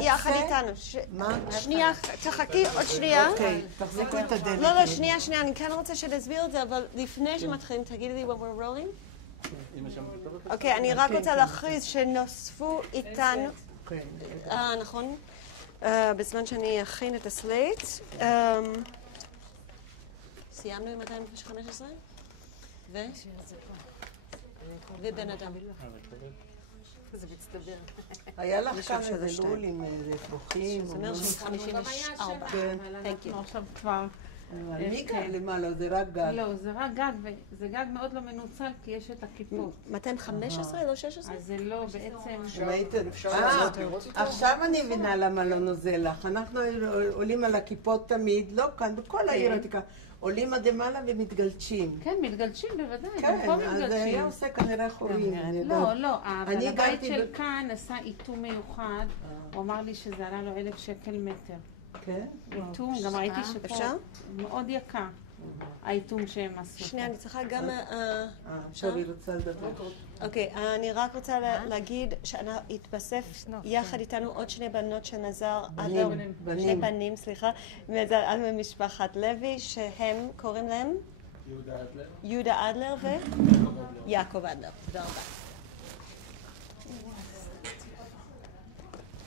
יחד איתנו. שנייה, תחכי עוד שנייה. אוקיי, תחזיקו את הדלת. לא, שנייה, אני כן רוצה שנסביר את זה, אבל לפני שמתחילים, תגידי לי when we're rolling. אוקיי, אני רק רוצה להכריז שנוספו איתנו, נכון, בזמן שאני אכין את הסלייט. סיימנו עם 215? ובן אדם. זה מצטבר. היה לך כאן איזה לול עם אפרוחים. זה אומר שזה 54. אנחנו עכשיו כבר... מי כאן למעלה? זה רק גג. לא, זה רק גג, וזה גג מאוד לא מנוצל, כי יש את הכיפות. 215, לא 16? אז זה לא בעצם... עכשיו אני מבינה למה לא נוזל לך. אנחנו עולים על הכיפות תמיד, לא כאן, בכל העיר העתיקה. עולים עד למעלה ומתגלשים. כן, מתגלשים בוודאי. כן, אז זה היה עושה כנראה חורים. לא, אבל הבית של כאן עשה איתום מיוחד. הוא אמר לי שזה עלה לו 1,000 שקל מטר. כן? איתום, גם ראיתי שפה מאוד יקר, האיתום שהם עשו. שנייה, אני צריכה גם... עכשיו היא רוצה לדבר. אוקיי, אני רק רוצה להגיד שהתווסף יחד איתנו עוד שני בנות של מזר אדלר, שני בנים, סליחה, מזר אדלר ממשפחת לוי, שהם קוראים להם? יהודה אדלר ויעקב אדלר. תודה רבה.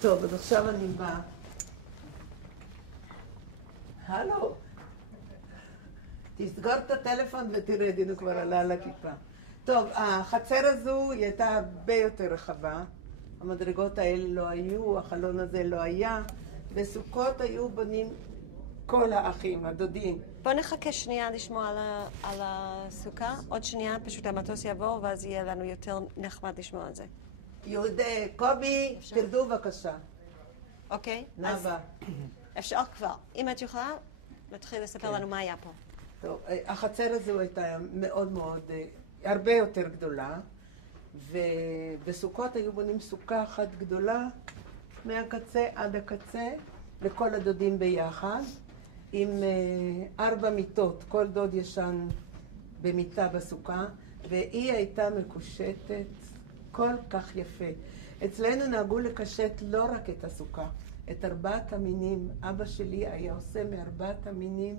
טוב, אז עכשיו אני באה. הלו, תסגור את הטלפון ותרד, הנה כבר עלה על הכיפה. טוב, החצר הזו היא הייתה הרבה יותר רחבה. המדרגות האלה לא היו, החלון הזה לא היה. בסוכות היו בנים כל האחים, הדודים. בוא נחכה שנייה לשמוע על הסוכה. עוד שנייה, פשוט המטוס יעבור ואז יהיה לנו יותר נחמד לשמוע על זה. יהודה, קובי, תרדו בבקשה. אוקיי? נאווה. אפשר כבר. אם את יכולה, להתחיל לספר לנו מה היה פה. טוב, החצר הזו הייתה מאוד מאוד, הרבה יותר גדולה, ובסוכות היו בונים סוכה אחת גדולה, מהקצה עד הקצה, לכל הדודים ביחד, עם 4 מיטות, כל דוד ישן במיטה בסוכה, והיא הייתה מקושטת כל כך יפה. אצלנו נהגו לקשט לא רק את הסוכה, את 4 המינים. אבא שלי היה עושה מ4 המינים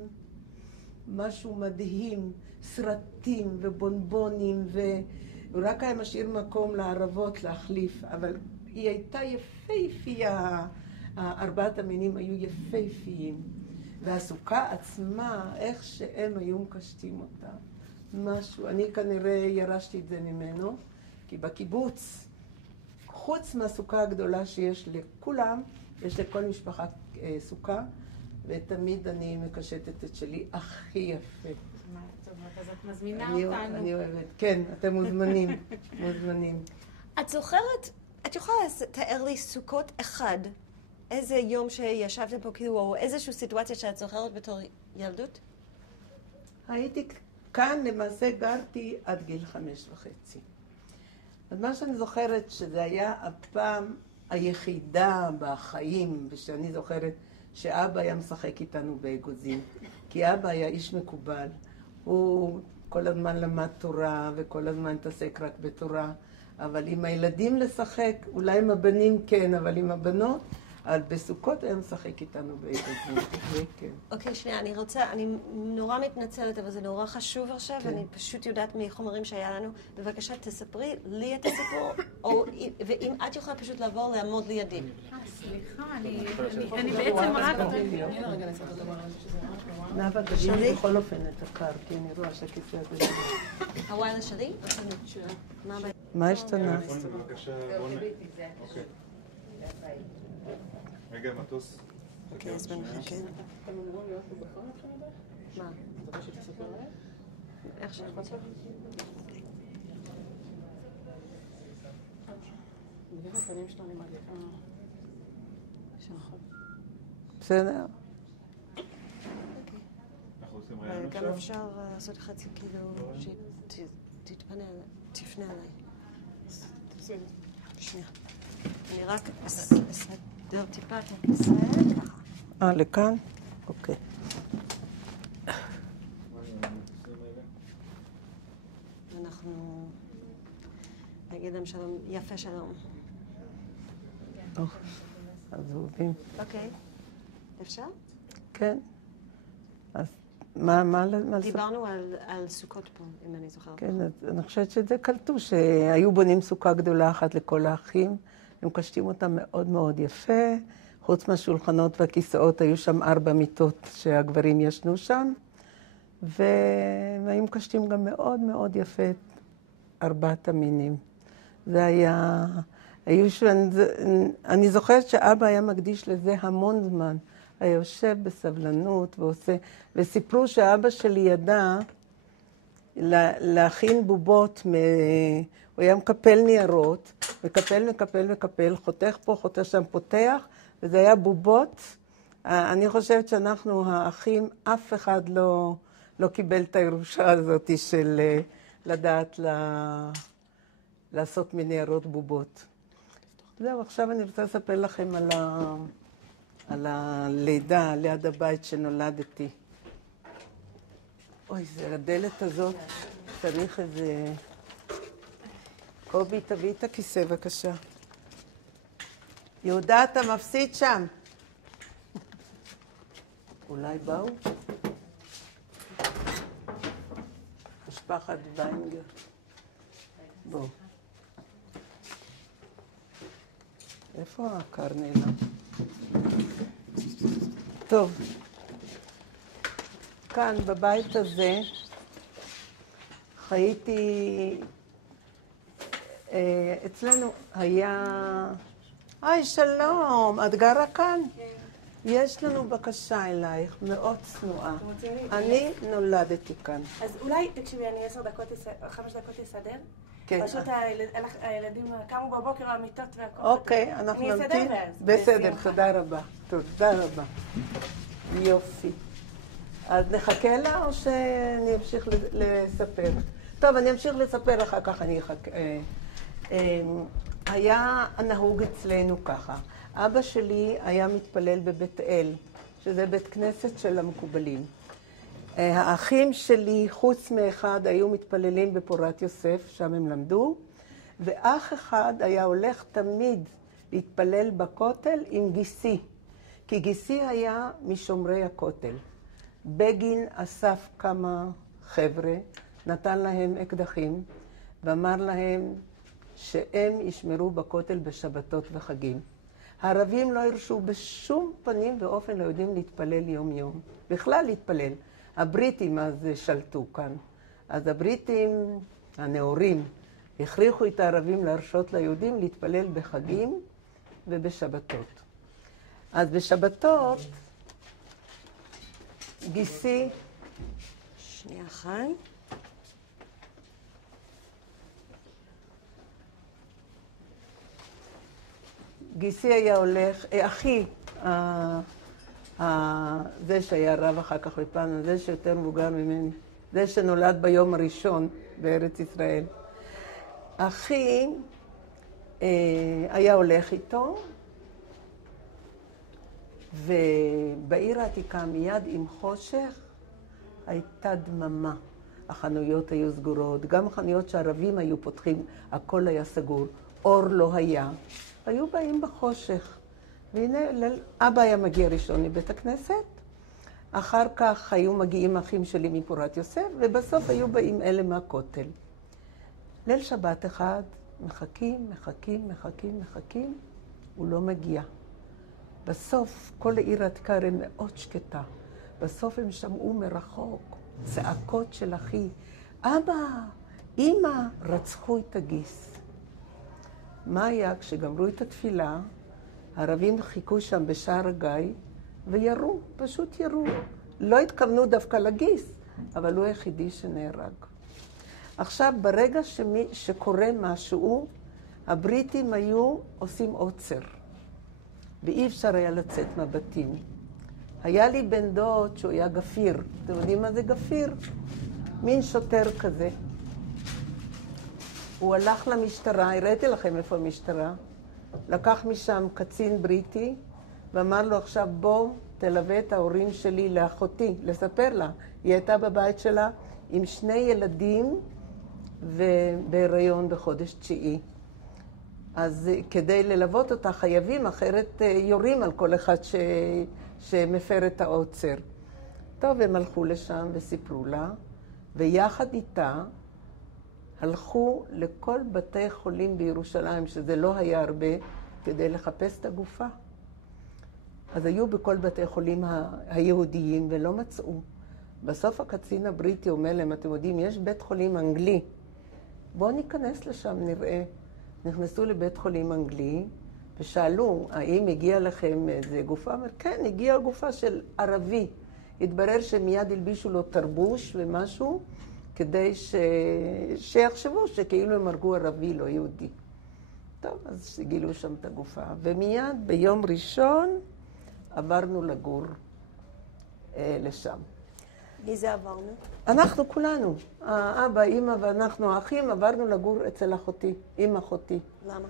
משהו מדהים, סרטים ובונבונים, והוא רק היה משאיר מקום לערבות להחליף, אבל היא הייתה יפהפייה, 4 המינים היו יפהפיים. והסוכה עצמה, איך שהם היו מקשטים אותה, משהו, אני כנראה ירשתי את זה ממנו, כי בקיבוץ, חוץ מהסוכה הגדולה שיש לכולם, יש לכל משפחה סוכה, ותמיד אני מקשטת את שלי הכי יפה. טוב, אז את מזמינה אותנו. אני אוהבת. כן, אתם מוזמנים. מוזמנים. את זוכרת, את יכולה לתאר לי סוכות אחד, איזה יום שישבתם פה, כאילו, או איזושהי סיטואציה שאת זוכרת בתור ילדות? הייתי כאן, למעשה גרתי עד גיל 5.5. אז מה שאני זוכרת שזה היה הפעם היחידה בחיים, ושאני זוכרת שאבא היה משחק איתנו באגוזים, כי אבא היה איש מקובל. הוא כל הזמן למד תורה וכל הזמן התעסק רק בתורה, אבל עם הילדים לשחק, אולי עם הבנים כן, אבל עם הבנות, אבל בסוכות היה משחק איתנו באגוזים. אוקיי, שנייה, אני נורא מתנצלת, אבל זה נורא חשוב עכשיו, אני פשוט יודעת מחומרים שהיה לנו. בבקשה, תספרי לי את הסיפור, ואם את יכולה פשוט לעבור לעמוד לידי. סליחה, אני בעצם רק... נאווה, תגידי בכל אופן את הקר, כי אני רואה שהכיסא הזה... הוויילה שלי? מה השתנה? רגע, מטוס. אוקיי, אז בנחכה. אתם אמורים להיות פה בכל מבחינתך? מה? אתה רוצה שתספר עליהם? איך שאת רוצה? בגלל הפנים שלו אני מעדיפה... בסדר. אנחנו עושים רעיון עכשיו? גם אפשר לעשות חצי כאילו תפנה עליי. שנייה. אני רק אסדר טיפה את הכיסא, ככה. לכאן? אוקיי. אנחנו נגיד להם שלום, יפה שלום. הזהובים. אוקיי. אפשר? כן. אז מה דיברנו על סוכות פה, אם אני זוכרת. כן, אז אני חושבת שזה קלטו, שהיו בונים סוכה גדולה אחת לכל האחים. הם קשטים אותה מאוד מאוד יפה. חוץ מהשולחנות והכיסאות, היו שם 4 מיטות שהגברים ישנו שם. והיו מקשטים גם מאוד מאוד יפה 4 המינים. זה היה... אני זוכרת שאבא היה מקדיש לזה המון זמן. היה יושב בסבלנות ועושה... וסיפרו שאבא שלי ידע להכין בובות, הוא היה מקפל ניירות, מקפל, חותך פה, חותך שם, פותח, וזה היה בובות. אני חושבת שאנחנו האחים, אף אחד לא קיבל את הירושה הזאת של לדעת לעשות מניירות בובות. זהו, עכשיו אני רוצה לספר לכם על הלידה ליד הבית שנולדתי. אוי, זה הדלת הזאת, צריך איזה... קובי, תביא את הכיסא בבקשה. יהודה, אתה מפסיד שם. אולי באו? משפחת ויינגר. בואו. איפה הקרנלה? טוב. כאן, בבית הזה, חייתי... אצלנו היה... היי, שלום, את גרה כאן? כן. יש לנו בקשה אלייך, מאוד צנועה. אני נולדתי כאן. אז אולי, תקשיבי, אני 5 דקות אסדר? כן. פשוט הילדים קמו בבוקר, המיטות והכל. אוקיי, אנחנו נמתין. בסדר, תודה רבה. תודה רבה. יופי. אז נחכה לה או שאני אמשיך לספר? טוב, אני אמשיך לספר, אחר כך אני אחכה. היה נהוג אצלנו ככה. אבא שלי היה מתפלל בבית אל, שזה בית כנסת של המקובלים. האחים שלי, חוץ מאחד, היו מתפללים בפורת יוסף, שם הם למדו, ואח אחד היה הולך תמיד להתפלל בכותל עם גיסי, כי גיסי היה משומרי הכותל. בגין אסף כמה חבר'ה, נתן להם אקדחים, ואמר להם שהם ישמרו בכותל בשבתות וחגים. הערבים לא הרשו בשום פנים ואופן, לא יודעים להתפלל יום יום. בכלל להתפלל. הבריטים אז שלטו כאן. אז הבריטים, הנאורים, הכריחו את הערבים להרשות ליהודים להתפלל בחגים ובשבתות. אז בשבתות, גיסי... שנייה אחת. גיסי היה הולך, אחי, זה שהיה רב אחר כך בפן, זה שיותר מבוגר ממני, זה שנולד ביום הראשון בארץ ישראל. אחי היה הולך איתו, ובעיר העתיקה מיד עם חושך הייתה דממה. החנויות היו סגורות, גם החנויות שהערבים היו פותחים, הכל היה סגור, אור לא היה. היו באים בחושך, והנה אבא היה מגיע ראשון מבית הכנסת, אחר כך היו מגיעים אחים שלי מפורת יוסף, ובסוף היו באים אלה מהכותל. ליל שבת אחד, מחכים, הוא לא מגיע. בסוף כל העיר העתיקה הרי מאוד שקטה. בסוף הם שמעו מרחוק צעקות של אחי, אבא, אמא, רצחו את הגיס. מה היה? כשגמרו את התפילה, הערבים חיכו שם בשער הגיא וירו, פשוט ירו. לא התכוונו דווקא לגיס, אבל הוא היחידי שנהרג. עכשיו, ברגע שקורה משהו, הבריטים היו עושים עוצר, ואי אפשר היה לצאת מהבתים. היה לי בן דוד שהוא היה גפיר. אתם יודעים מה זה גפיר? מין שוטר כזה. הוא הלך למשטרה, הראיתי לכם איפה המשטרה, לקח משם קצין בריטי, ואמר לו עכשיו בוא תלווה את ההורים שלי לאחותי, לספר לה. היא הייתה בבית שלה עם 2 ילדים ובהיריון בחודש 9. אז כדי ללוות אותה חייבים, אחרת יורים על כל אחד שמפר את העוצר. טוב, הם הלכו לשם וסיפרו לה, ויחד איתה הלכו לכל בתי חולים בירושלים, שזה לא היה הרבה, כדי לחפש את הגופה. אז היו בכל בתי חולים היהודיים ולא מצאו. בסוף הקצין הבריטי אומר להם, אתם יודעים, יש בית חולים אנגלי. בואו ניכנס לשם, נראה. נכנסו לבית חולים אנגלי ושאלו, האם הגיעה לכם איזה גופה? אמר, כן, הגיעה גופה של ערבי. התברר שמיד הלבישו לו תרבוש ומשהו, כדי שיחשבו שכאילו הם הרגו ערבי, לא יהודי. טוב, אז גילו שם את הגופה. ומיד ביום ראשון עברנו לגור לשם. מי זה עברנו? אנחנו כולנו. האבא, אמא ואנחנו האחים עברנו לגור אצל אחותי, עם אחותי. למה?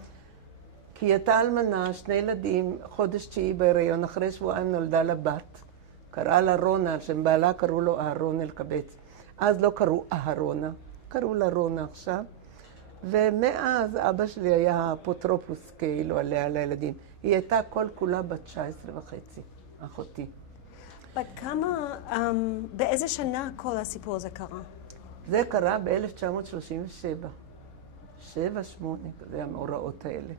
כי היא הייתה אלמנה, 2 ילדים, חודש 9 בהיריון, אחרי שבועיים נולדה לה בת. קראה לה רונה, שם בעלה קראו לו אהרון אלקבץ. אז לא קראו אהרונה, קראו לה רונה עכשיו. ומאז אבא שלי היה אפוטרופוס כאילו עליה על הילדים. היא הייתה כל כולה בת 19.5, אחותי. בת כמה, באיזה שנה כל הסיפור הזה קרה? זה קרה ב-1937. 7-8, זה המאורעות האלה.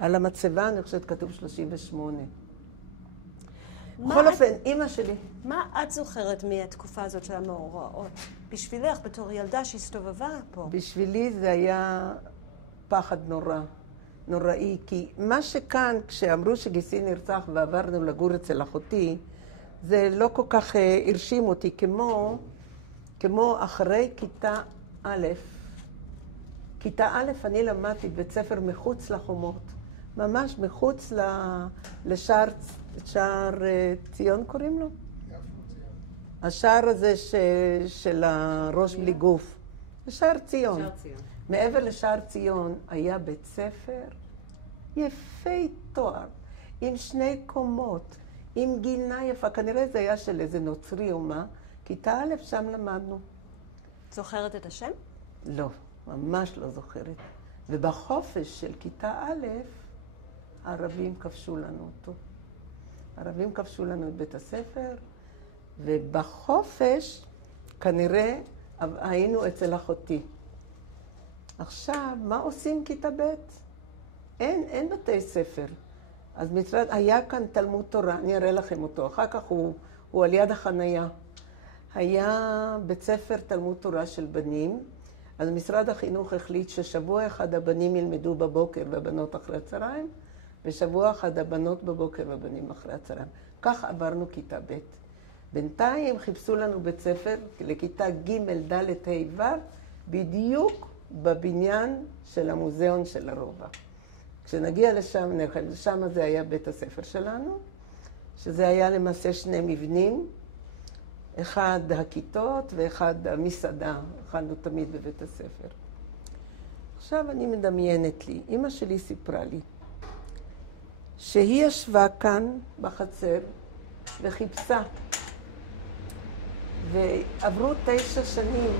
על המצבה אני חושבת כתוב 38. בכל אופן, אמא שלי. מה את זוכרת מהתקופה הזאת של המאורעות? בשבילך, בתור ילדה שהסתובבה פה. בשבילי זה היה פחד נורא, נוראי. כי מה שכאן, כשאמרו שגיסי נרצח ועברנו לגור אצל אחותי, זה לא כל כך הרשים אותי כמו אחרי כיתה א'. כיתה א' אני למדתי בבית ספר מחוץ לחומות. ממש מחוץ לשער ציון קוראים לו? השער הזה של הראש בלי גוף. שער ציון. מעבר לשער ציון היה בית ספר יפי תואר, עם 2 קומות, עם גינה יפה. כנראה זה היה של איזה נוצרי או מה. כיתה א' שם למדנו. זוכרת את השם? לא, ממש לא זוכרת. ובחופש של כיתה א', הערבים כבשו לנו אותו. הערבים כבשו לנו את בית הספר, ובחופש כנראה היינו אצל אחותי. עכשיו, מה עושים כיתה ב'? אין בתי ספר. אז היה כאן תלמוד תורה, אני אראה לכם אותו. אחר כך הוא על יד החנייה. היה בית ספר תלמוד תורה של בנים, אז משרד החינוך החליט ששבוע אחד הבנים ילמדו בבוקר והבנות אחרי הצהריים, ושבוע אחד הבנות בבוקר והבנים אחרי הצהריים. כך עברנו כיתה ב'. בינתיים חיפשו לנו בית ספר לכיתה ג', ד', ה', ו', בדיוק בבניין של המוזיאון של הרובע. כשנגיע לשם, שם זה היה בית הספר שלנו, שזה היה למעשה 2 מבנים, אחד הכיתות ואחד המסעדה, אכלנו תמיד בבית הספר. עכשיו אני מדמיינת לי, אמא שלי סיפרה לי, שהיא ישבה כאן בחצר וחיפשה, ועברו 9 שנים.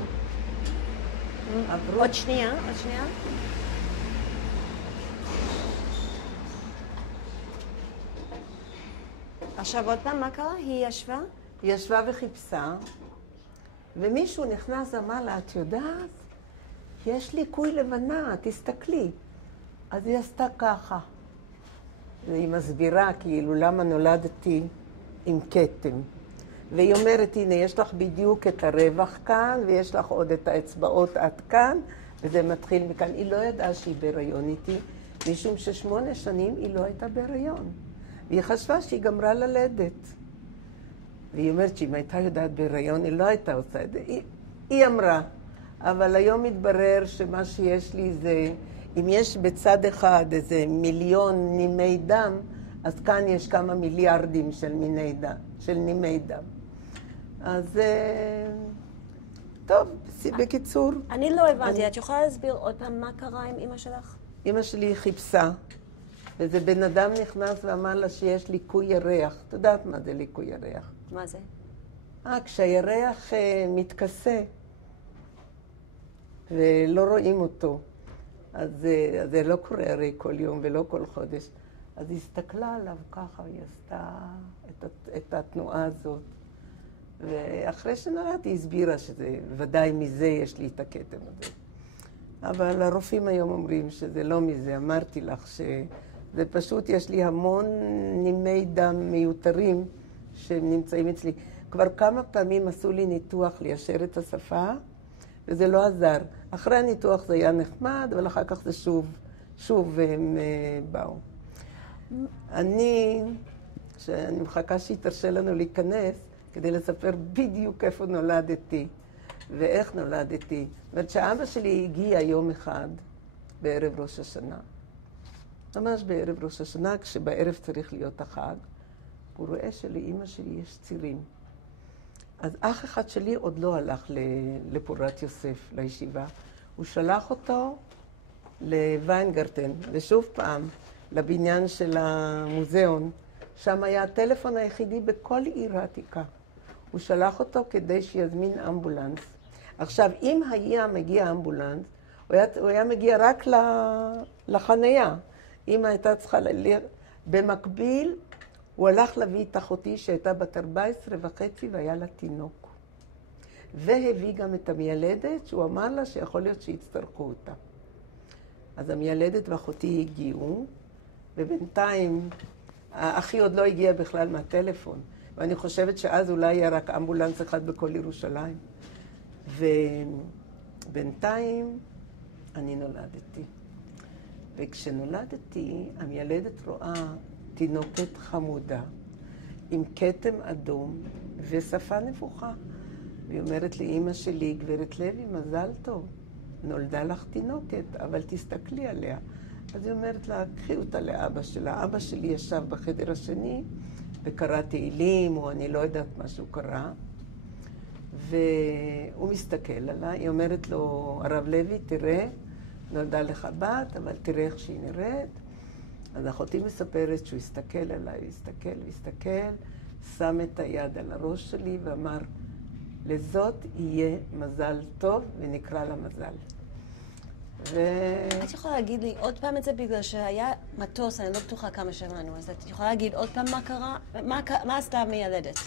עוד שנייה. עכשיו עוד פעם, מה קרה? היא ישבה? היא ישבה וחיפשה, ומישהו נכנס ואמר לה, את יודעת? יש לי קוי לבנה, תסתכלי. אז היא עשתה ככה. והיא מסבירה כאילו למה נולדתי עם כתם. והיא אומרת, הנה, יש לך בדיוק את הרווח כאן, ויש לך עוד את האצבעות עד כאן, וזה מתחיל מכאן. היא לא ידעה שהיא בהיריון איתי, משום ש8 שנים היא לא הייתה בהיריון. והיא חשבה שהיא גמרה ללדת. והיא אומרת שאם הייתה יודעת בהיריון, היא לא הייתה עושה את זה. היא אמרה, אבל היום מתברר שמה שיש לי זה, אם יש בצד אחד איזה 1,000,000 נימי דם, אז כאן יש כמה מיליארדים של נימי דם. אז טוב, בקיצור. אני לא הבנתי, את יכולה להסביר עוד פעם מה קרה עם אמא שלך? אמא שלי חיפשה, ואיזה בן אדם נכנס ואמר לה שיש ליקוי ירח. את יודעת מה זה ליקוי ירח? מה זה? כשהירח מתכסה ולא רואים אותו. אז זה לא קורה הרי כל יום ולא כל חודש. אז היא הסתכלה עליו ככה, היא עשתה את התנועה הזאת. ואחרי שנולדתי היא הסבירה שזה, ודאי מזה יש לי את הכתם הזה. אבל הרופאים היום אומרים שזה לא מזה. אמרתי לך שזה פשוט, יש לי המון נימי דם מיותרים שנמצאים אצלי. כבר כמה פעמים עשו לי ניתוח ליישר את השפה, וזה לא עזר. אחרי הניתוח זה היה נחמד, אבל אחר כך זה שוב הם באו. אני מחכה שהיא תרשה לנו להיכנס כדי לספר בדיוק איפה נולדתי ואיך נולדתי. זאת אומרת שאבא שלי הגיע יום אחד בערב ראש השנה. ממש בערב ראש השנה, כשבערב צריך להיות החג. הוא רואה שלאמא שלי יש צירים. אז אח אחד שלי עוד לא הלך לפורת יוסף, לישיבה. הוא שלח אותו לוויינגרטן, ושוב פעם, לבניין של המוזיאון. שם היה הטלפון היחידי בכל עיר העתיקה. הוא שלח אותו כדי שיזמין אמבולנס. עכשיו, אם היה מגיע אמבולנס, הוא היה מגיע רק לחנייה. אמא הייתה צריכה במקביל, הוא הלך להביא את אחותי שהייתה בת 14.5 והיה לה תינוק. והביא גם את המיילדת, שהוא אמר לה שיכול להיות שיצטרכו אותה. אז המיילדת ואחותי הגיעו, ובינתיים האחי עוד לא הגיע בכלל מהטלפון. ואני חושבת שאז אולי היה רק אמבולנס אחד בכל ירושלים. ובינתיים אני נולדתי. וכשנולדתי, המיילדת רואה תינוקת חמודה, עם כתם אדום ושפה נבוכה. והיא אומרת לי, אמא שלי, גברת לוי, מזל טוב, נולדה לך תינוקת, אבל תסתכלי עליה. אז היא אומרת לה, קחי אותה לאבא שלה. אבא שלי ישב בחדר השני וקרא תהילים, או אני לא יודעת מה שהוא קרא. והוא מסתכל עליי, היא אומרת לו, הרב לוי, תראה, נולדה לך בת, אבל תראה איך שהיא נראית. אז אחותי מספרת שהוא הסתכל עליי, הסתכל, שם את היד על הראש שלי ואמר, לזאת יהיה מזל טוב, ונקרא לה מזל. את יכולה להגיד לי עוד פעם את זה, בגלל שהיה מטוס, אני לא בטוחה כמה שמענו, אז את יכולה להגיד עוד פעם מה קרה? מה עשתה המיילדת?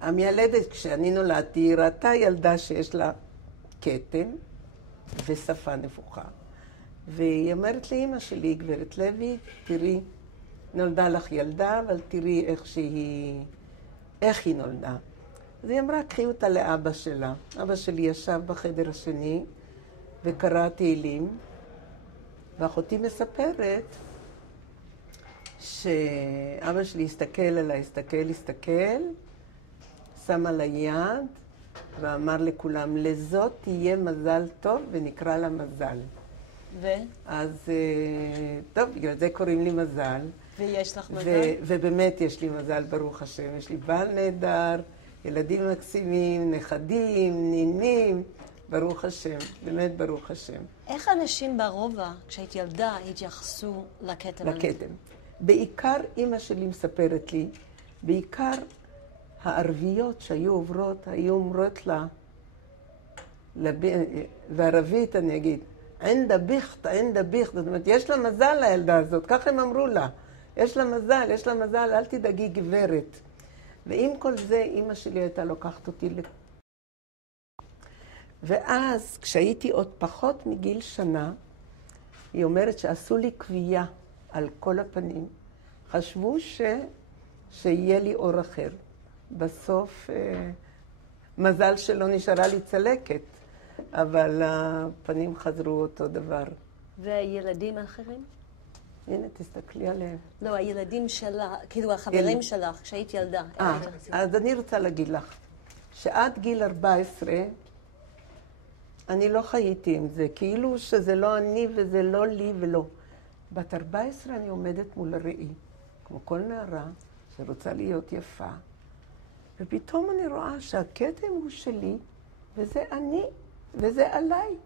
המיילדת, כשאני נולדתי, היא ראתה ילדה שיש לה כתם ושפה נבוכה. והיא אומרת לאמא שלי, גברת לוי, תראי, נולדה לך ילדה, אבל תראי איך היא נולדה. אז היא אמרה, קחי אותה לאבא שלה. אבא שלי ישב בחדר השני וקרא תהילים, ואחותי מספרת שאבא שלי הסתכל עליי, הסתכל, שם על היד ואמר לכולם, לזאת תהיה מזל טוב ונקרא לה מזל. אז טוב, בגלל זה קוראים לי מזל. ויש לך מזל? ובאמת יש לי מזל, ברוך השם. יש לי בעל נהדר, ילדים מקסימים, נכדים, נינים, ברוך השם, באמת ברוך השם. איך אנשים ברובע, כשהיית ילדה, התייחסו לכתם? לכתם. בעיקר אמא שלי מספרת לי, בעיקר הערביות שהיו עוברות, היו אומרות לה, בערבית אני אגיד, ענדה ביכט, זאת אומרת, יש לה מזל לילדה הזאת, כך הם אמרו לה. יש לה מזל, אל תדאגי גברת. ועם כל זה, אמא שלי הייתה לוקחת אותי ואז, כשהייתי עוד פחות מגיל שנה, היא אומרת שעשו לי קביעה על כל הפנים. חשבו שיהיה לי אור אחר. בסוף, מזל שלא נשארה לי צלקת, אבל הפנים חזרו אותו דבר. והילדים האחרים? הנה, תסתכלי עליהם. לא, הילדים שלה, כאילו החברים שלך, כשהיית ילדה. אז אני רוצה להגיד לך, שעד גיל 14, אני לא חייתי עם זה, כאילו שזה לא אני וזה לא לי ולא. בת 14 אני עומדת מול הראי, כמו כל נערה שרוצה להיות יפה, ופתאום אני רואה שהכתם הוא שלי, וזה אני, וזה עליי.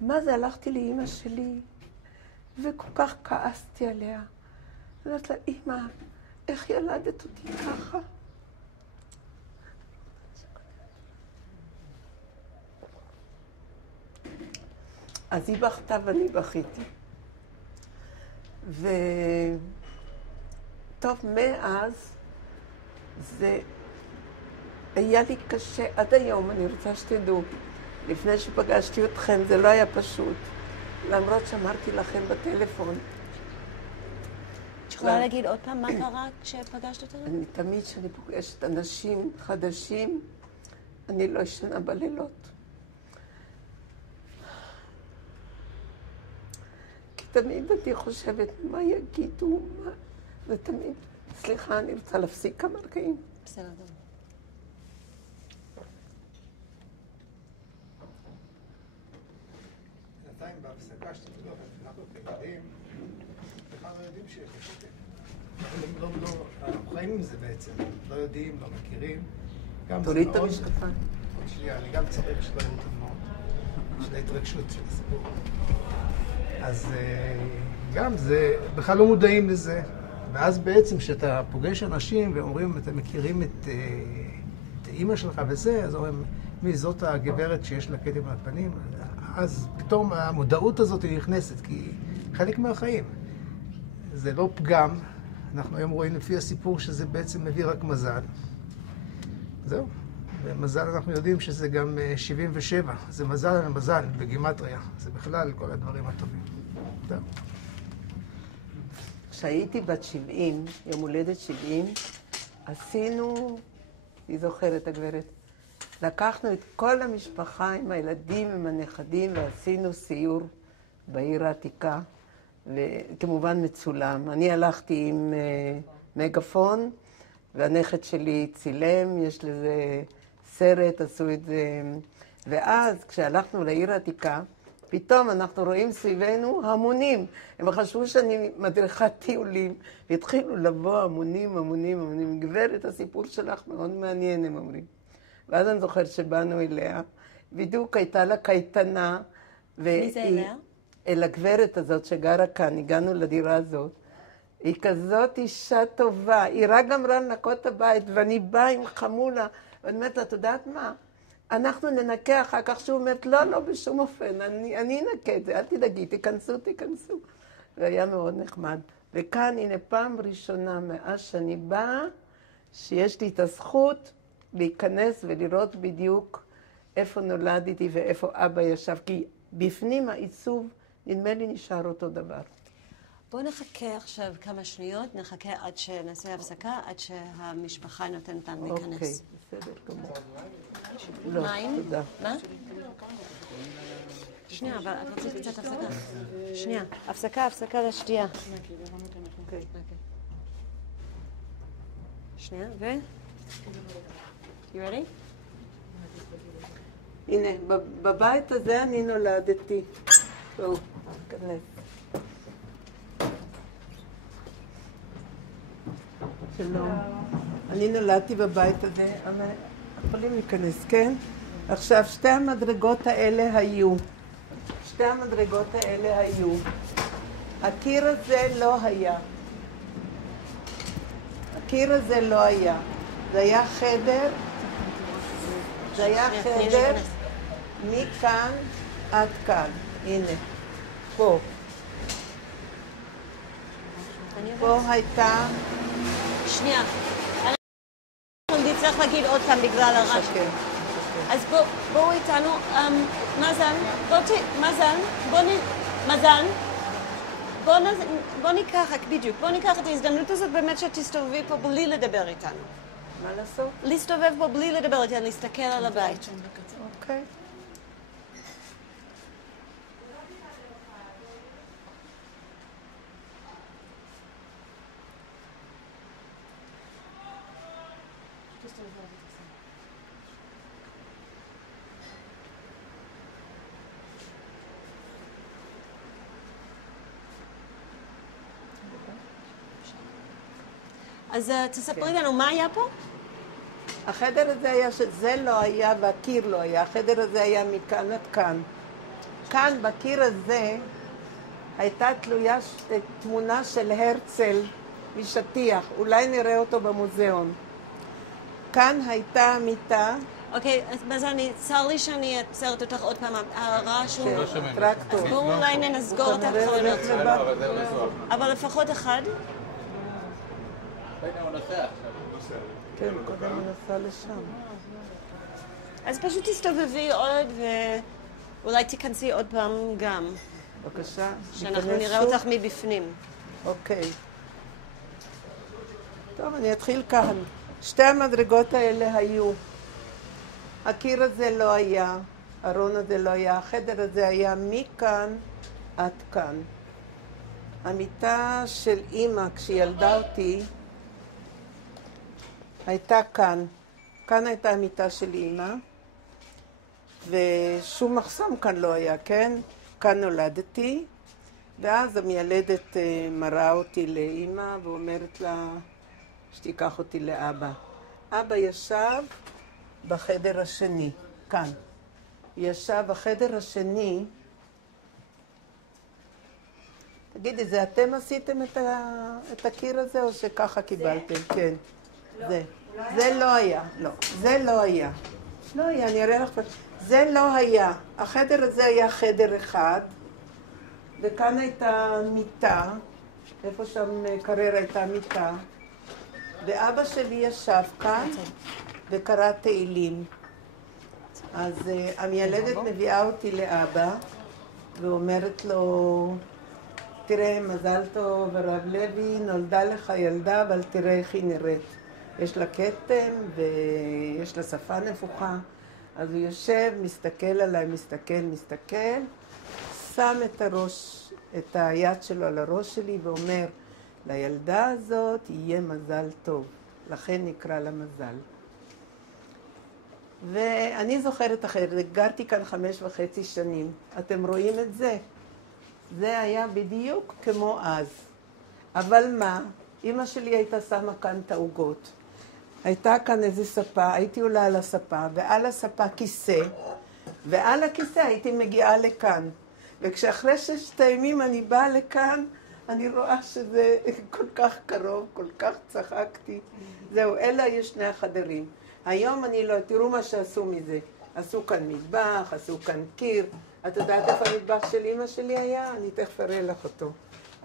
מה זה? הלכתי לאמא שלי, וכל כך כעסתי עליה. אמרתי לה, אמא, איך ילדת אותי ככה? אז היא בכתה ואני בכיתי. טוב, מאז זה היה לי קשה, עד היום אני רוצה שתדעו, לפני שפגשתי אתכם זה לא היה פשוט, למרות שאמרתי לכם בטלפון. את יכולה להגיד עוד פעם מה קרה כשפגשת אותנו? אני תמיד כשאני פוגשת אנשים חדשים, אני לא ישנה בלילות. כי תמיד אני חושבת מה יגידו, מה... ותמיד, סליחה, אני רוצה להפסיק כמה רגעים. בסדר. בינתיים בהפסקה שתדעו, אנחנו כגדים, בכלל לא יודעים שיש לשתף. אנחנו חיים עם זה בעצם, לא יודעים, לא מכירים. תוריד את המשקפיים. עוד שנייה, אני גם צריך שלא יהיו תמות, של ההתרגשות של הסיפור. אז גם זה, בכלל לא מודעים לזה. ואז בעצם כשאתה פוגש אנשים ואומרים, אתם מכירים את אימא שלך וזה, אז אומרים, מי זאת הגברת שיש לה כתם על הפנים? אז פתאום המודעות הזאת היא נכנסת, כי חלק מהחיים. זה לא פגם. אנחנו היום רואים לפי הסיפור שזה בעצם מביא רק מזל. זהו. ומזל אנחנו יודעים שזה גם 77. זה מזל על מזל בגימטריה. זה בכלל כל הדברים הטובים. זהו. כשהייתי בת 70, יום הולדת 70, עשינו, היא זוכרת הגברת, לקחנו את כל המשפחה עם הילדים, עם הנכדים, ועשינו סיור בעיר העתיקה, וכמובן מצולם. אני הלכתי עם מגפון, והנכד שלי צילם, יש לזה סרט, עשו את זה. ואז כשהלכנו לעיר העתיקה, פתאום אנחנו רואים סביבנו המונים. הם חשבו שאני מדריכת טיולים, והתחילו לבוא המונים. גברת, הסיפור שלך מאוד מעניין, הם אומרים. ואז אני זוכרת שבאנו אליה, בדיוק הייתה לה קייטנה. מי זה אליה? אל הגברת הזאת שגרה כאן, הגענו לדירה הזאת. היא כזאת אישה טובה, היא רק גמרה לנקות הבית, ואני באה עם חמולה, ואני אומרת לה, את יודעת מה? אנחנו ננקה אחר כך, שהוא אומרת, לא, בשום אופן, אני אנקה את זה, אל תדאגי, תיכנסו. והיה מאוד נחמד. וכאן, הנה, פעם ראשונה מאז שאני באה, שיש לי את הזכות להיכנס ולראות בדיוק איפה נולדתי ואיפה אבא ישב, כי בפנים העיצוב, נדמה לי נשאר אותו דבר. בואו נחכה עכשיו כמה שניות, נחכה עד שנעשה הפסקה, עד שהמשפחה נותנת לנו להיכנס. אוקיי, בסדר, גמור. מים? תודה. מה? שנייה, אבל את רצית קצת הפסקה. שנייה, הפסקה לשתייה. אוקיי. שנייה, ו... You ready? הנה, בבית הזה אני נולדתי. בואו, כנס. שלום. אני נולדתי בבית הזה. יכולים להיכנס, כן? עכשיו, שתי המדרגות האלה היו. הקיר הזה לא היה. זה היה חדר. מכאן עד כאן. הנה. פה. פה הייתה... שנייה. אני צריך להגיד עוד פעם בגלל הרעש. אז בואו איתנו, בוא ניקח את ההזדמנות הזאת באמת שתסתובבי פה בלי לדבר איתנו. מה לעשות? להסתובב פה בלי לדבר איתנו, להסתכל על הבית. אוקיי. אז תספרי לנו, מה היה פה? החדר הזה היה שזה לא היה והקיר לא היה. החדר הזה היה מכאן עד כאן. כאן בקיר הזה הייתה תלויה תמונה של הרצל משטיח. אולי נראה אותו במוזיאון. כאן הייתה המיטה אוקיי, אז צר לי שאני אעצרת אותך עוד פעם. הרעש הוא... טרקטור. בואו אולי נסגור את החלונות. אבל לפחות אחד. כן, קודם הוא נסע לשם. אז פשוט תסתובבי עוד ואולי תיכנסי עוד פעם גם. בבקשה. שאנחנו נראה אותך מבפנים. אוקיי. טוב, אני אתחיל כאן. שתי המדרגות האלה היו. הקיר הזה לא היה, הארון הזה לא היה, החדר הזה היה מכאן עד כאן. המיטה של אמא כשהיא ילדה אותי הייתה כאן. כאן הייתה המיטה של אמא, ושום מחסום כאן לא היה, כן? כאן נולדתי, ואז המיילדת מראה אותי לאמא ואומרת לה שתיקח אותי לאבא. אבא ישב בחדר השני, כאן. ישב בחדר השני. תגידי, זה אתם עשיתם את הקיר הזה או שככה קיבלתם? כן. זה. זה לא היה. לא. זה לא היה. לא היה, אני אראה לך. זה לא היה. החדר הזה היה חדר אחד, וכאן הייתה מיטה, איפה שם קרר הייתה מיטה, ואבא שלי ישב כאן וקרא תהילים. אז המיילדת מביאה אותי לאבא ואומרת לו, תראה, מזל טוב, הרב לוי, נולדה לך ילדה, אבל תראה איך היא נראית. יש לה כתם ויש לה שפה נפוחה. אז הוא יושב, מסתכל עליי, מסתכל, שם את היד שלו על הראש שלי ואומר, לילדה הזאת יהיה מזל טוב, לכן נקרא לה מזל. ואני זוכרת אחרת, גרתי כאן 5.5 שנים. אתם רואים את זה? זה היה בדיוק כמו אז. אבל מה? אמא שלי הייתה שמה כאן את העוגות. הייתה כאן איזו ספה, הייתי עולה על הספה, ועל הספה כיסא, ועל הכיסא הייתי מגיעה לכאן. וכשאחרי 6 ימים אני באה לכאן, אני רואה שזה כל כך קרוב, כל כך צחקתי. זהו, אלה היו 2 החדרים. היום אני לא, תראו מה שעשו מזה. עשו כאן מטבח, עשו כאן קיר. את יודעת איפה המטבח של אמא שלי היה? אני תכף אראה לך אותו.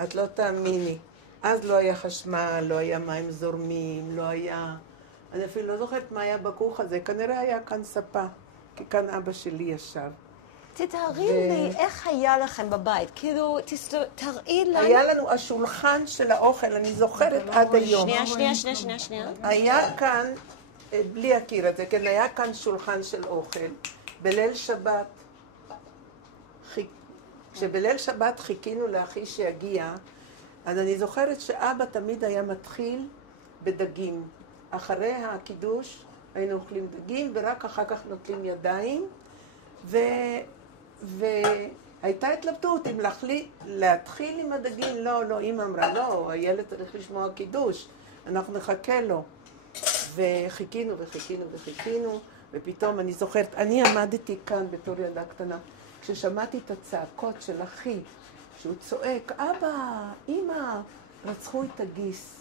את לא תאמיני. אז לא היה חשמל, לא היה מים זורמים, לא היה... אני אפילו לא זוכרת מה היה בכוך הזה. כנראה היה כאן ספה, כי כאן אבא שלי ישב. תתארי לי איך היה לכם בבית, כאילו, תראי לנו... היה לנו השולחן של האוכל, אני זוכרת עד היום. שנייה. היה כאן, בלי הקיר הזה, כן, היה כאן שולחן של אוכל. בליל שבת, כשבליל שבת חיכינו לאחי שיגיע, אז אני זוכרת שאבא תמיד היה מתחיל בדגים. אחרי הקידוש היינו אוכלים דגים, ורק אחר כך נוטלים ידיים, והייתה התלבטות אם להתחיל עם הדגים. לא, אמא אמרה, לא, הילד צריך לשמוע קידוש, אנחנו נחכה לו. וחיכינו, ופתאום אני זוכרת, אני עמדתי כאן בתור ילדה קטנה, כששמעתי את הצעקות של אחי, שהוא צועק, אבא, אמא, רצחו את הגיס.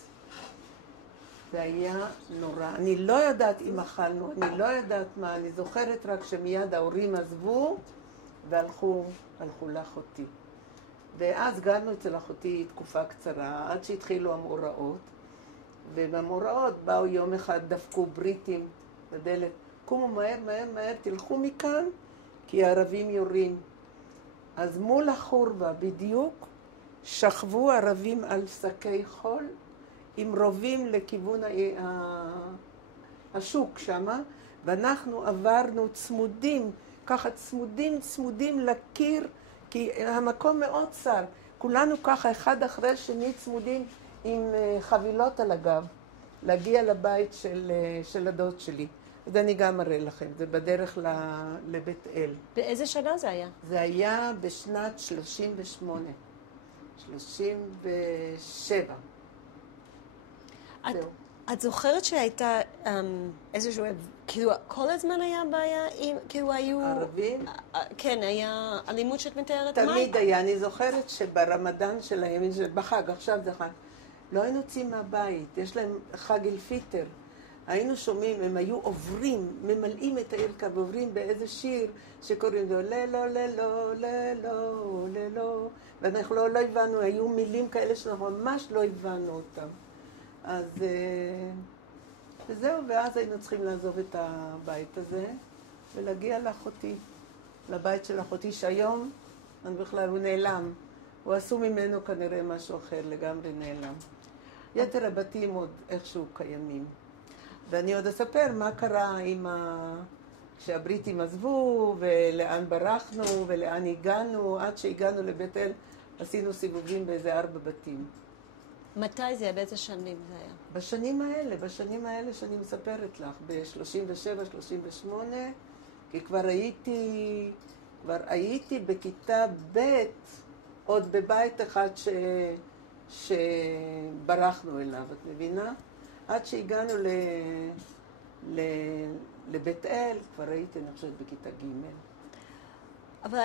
זה היה נורא. אני לא יודעת אם אכלנו, אני לא יודעת מה, אני זוכרת רק שמיד ההורים עזבו והלכו לאחותי. ואז גרנו אצל אחותי תקופה קצרה, עד שהתחילו המאורעות. ובמאורעות באו יום אחד, דפקו בריטים בדלת. קומו מהר, תלכו מכאן, כי הערבים יורים. אז מול החורבה בדיוק שכבו ערבים על שקי חול, עם רובים לכיוון השוק שמה, ואנחנו עברנו צמודים, ככה צמודים לקיר, כי המקום מאוד צר. כולנו ככה אחד אחרי שני צמודים עם חבילות על הגב, להגיע לבית של הדוד שלי. אז אני גם אראה לכם, זה בדרך לבית אל. באיזה שנה זה היה? זה היה בשנת 37. את זוכרת שהייתה איזשהו, כאילו כל הזמן היה בעיה, כאילו היו... ערבים? כן, היה אלימות שאת מתארת? תמיד היה, אני זוכרת שברמדאן שלהם, בחג, עכשיו זה חג, לא היינו יוצאים מהבית, יש להם חג אל פיטר, היינו שומעים, הם היו עוברים, ממלאים את העיר ועוברים באיזה שיר שקוראים לו ללו, ללו, ללו, ללו, ואנחנו לא הבנו, היו מילים כאלה שאנחנו ממש לא הבנו אותם. אז וזהו, ואז היינו צריכים לעזוב את הבית הזה ולהגיע לאחותי, לבית של אחותי, שהיום, בכלל הוא נעלם. הוא עשו ממנו כנראה משהו אחר, לגמרי נעלם. יתר הבתים עוד איכשהו קיימים. ואני עוד אספר מה קרה כשהבריטים עזבו, ולאן ברחנו, ולאן הגענו. עד שהגענו לבית אל, עשינו סיבובים באיזה 4 בתים. מתי זה? באיזה שנים זה היה? בשנים האלה שאני מספרת לך, ב-37, 38, כי כבר הייתי בכיתה ב' עוד בבית אחד שברחנו אליו, את מבינה? עד שהגענו לבית אל, כבר הייתי, אני חושבת, בכיתה ג'. אבל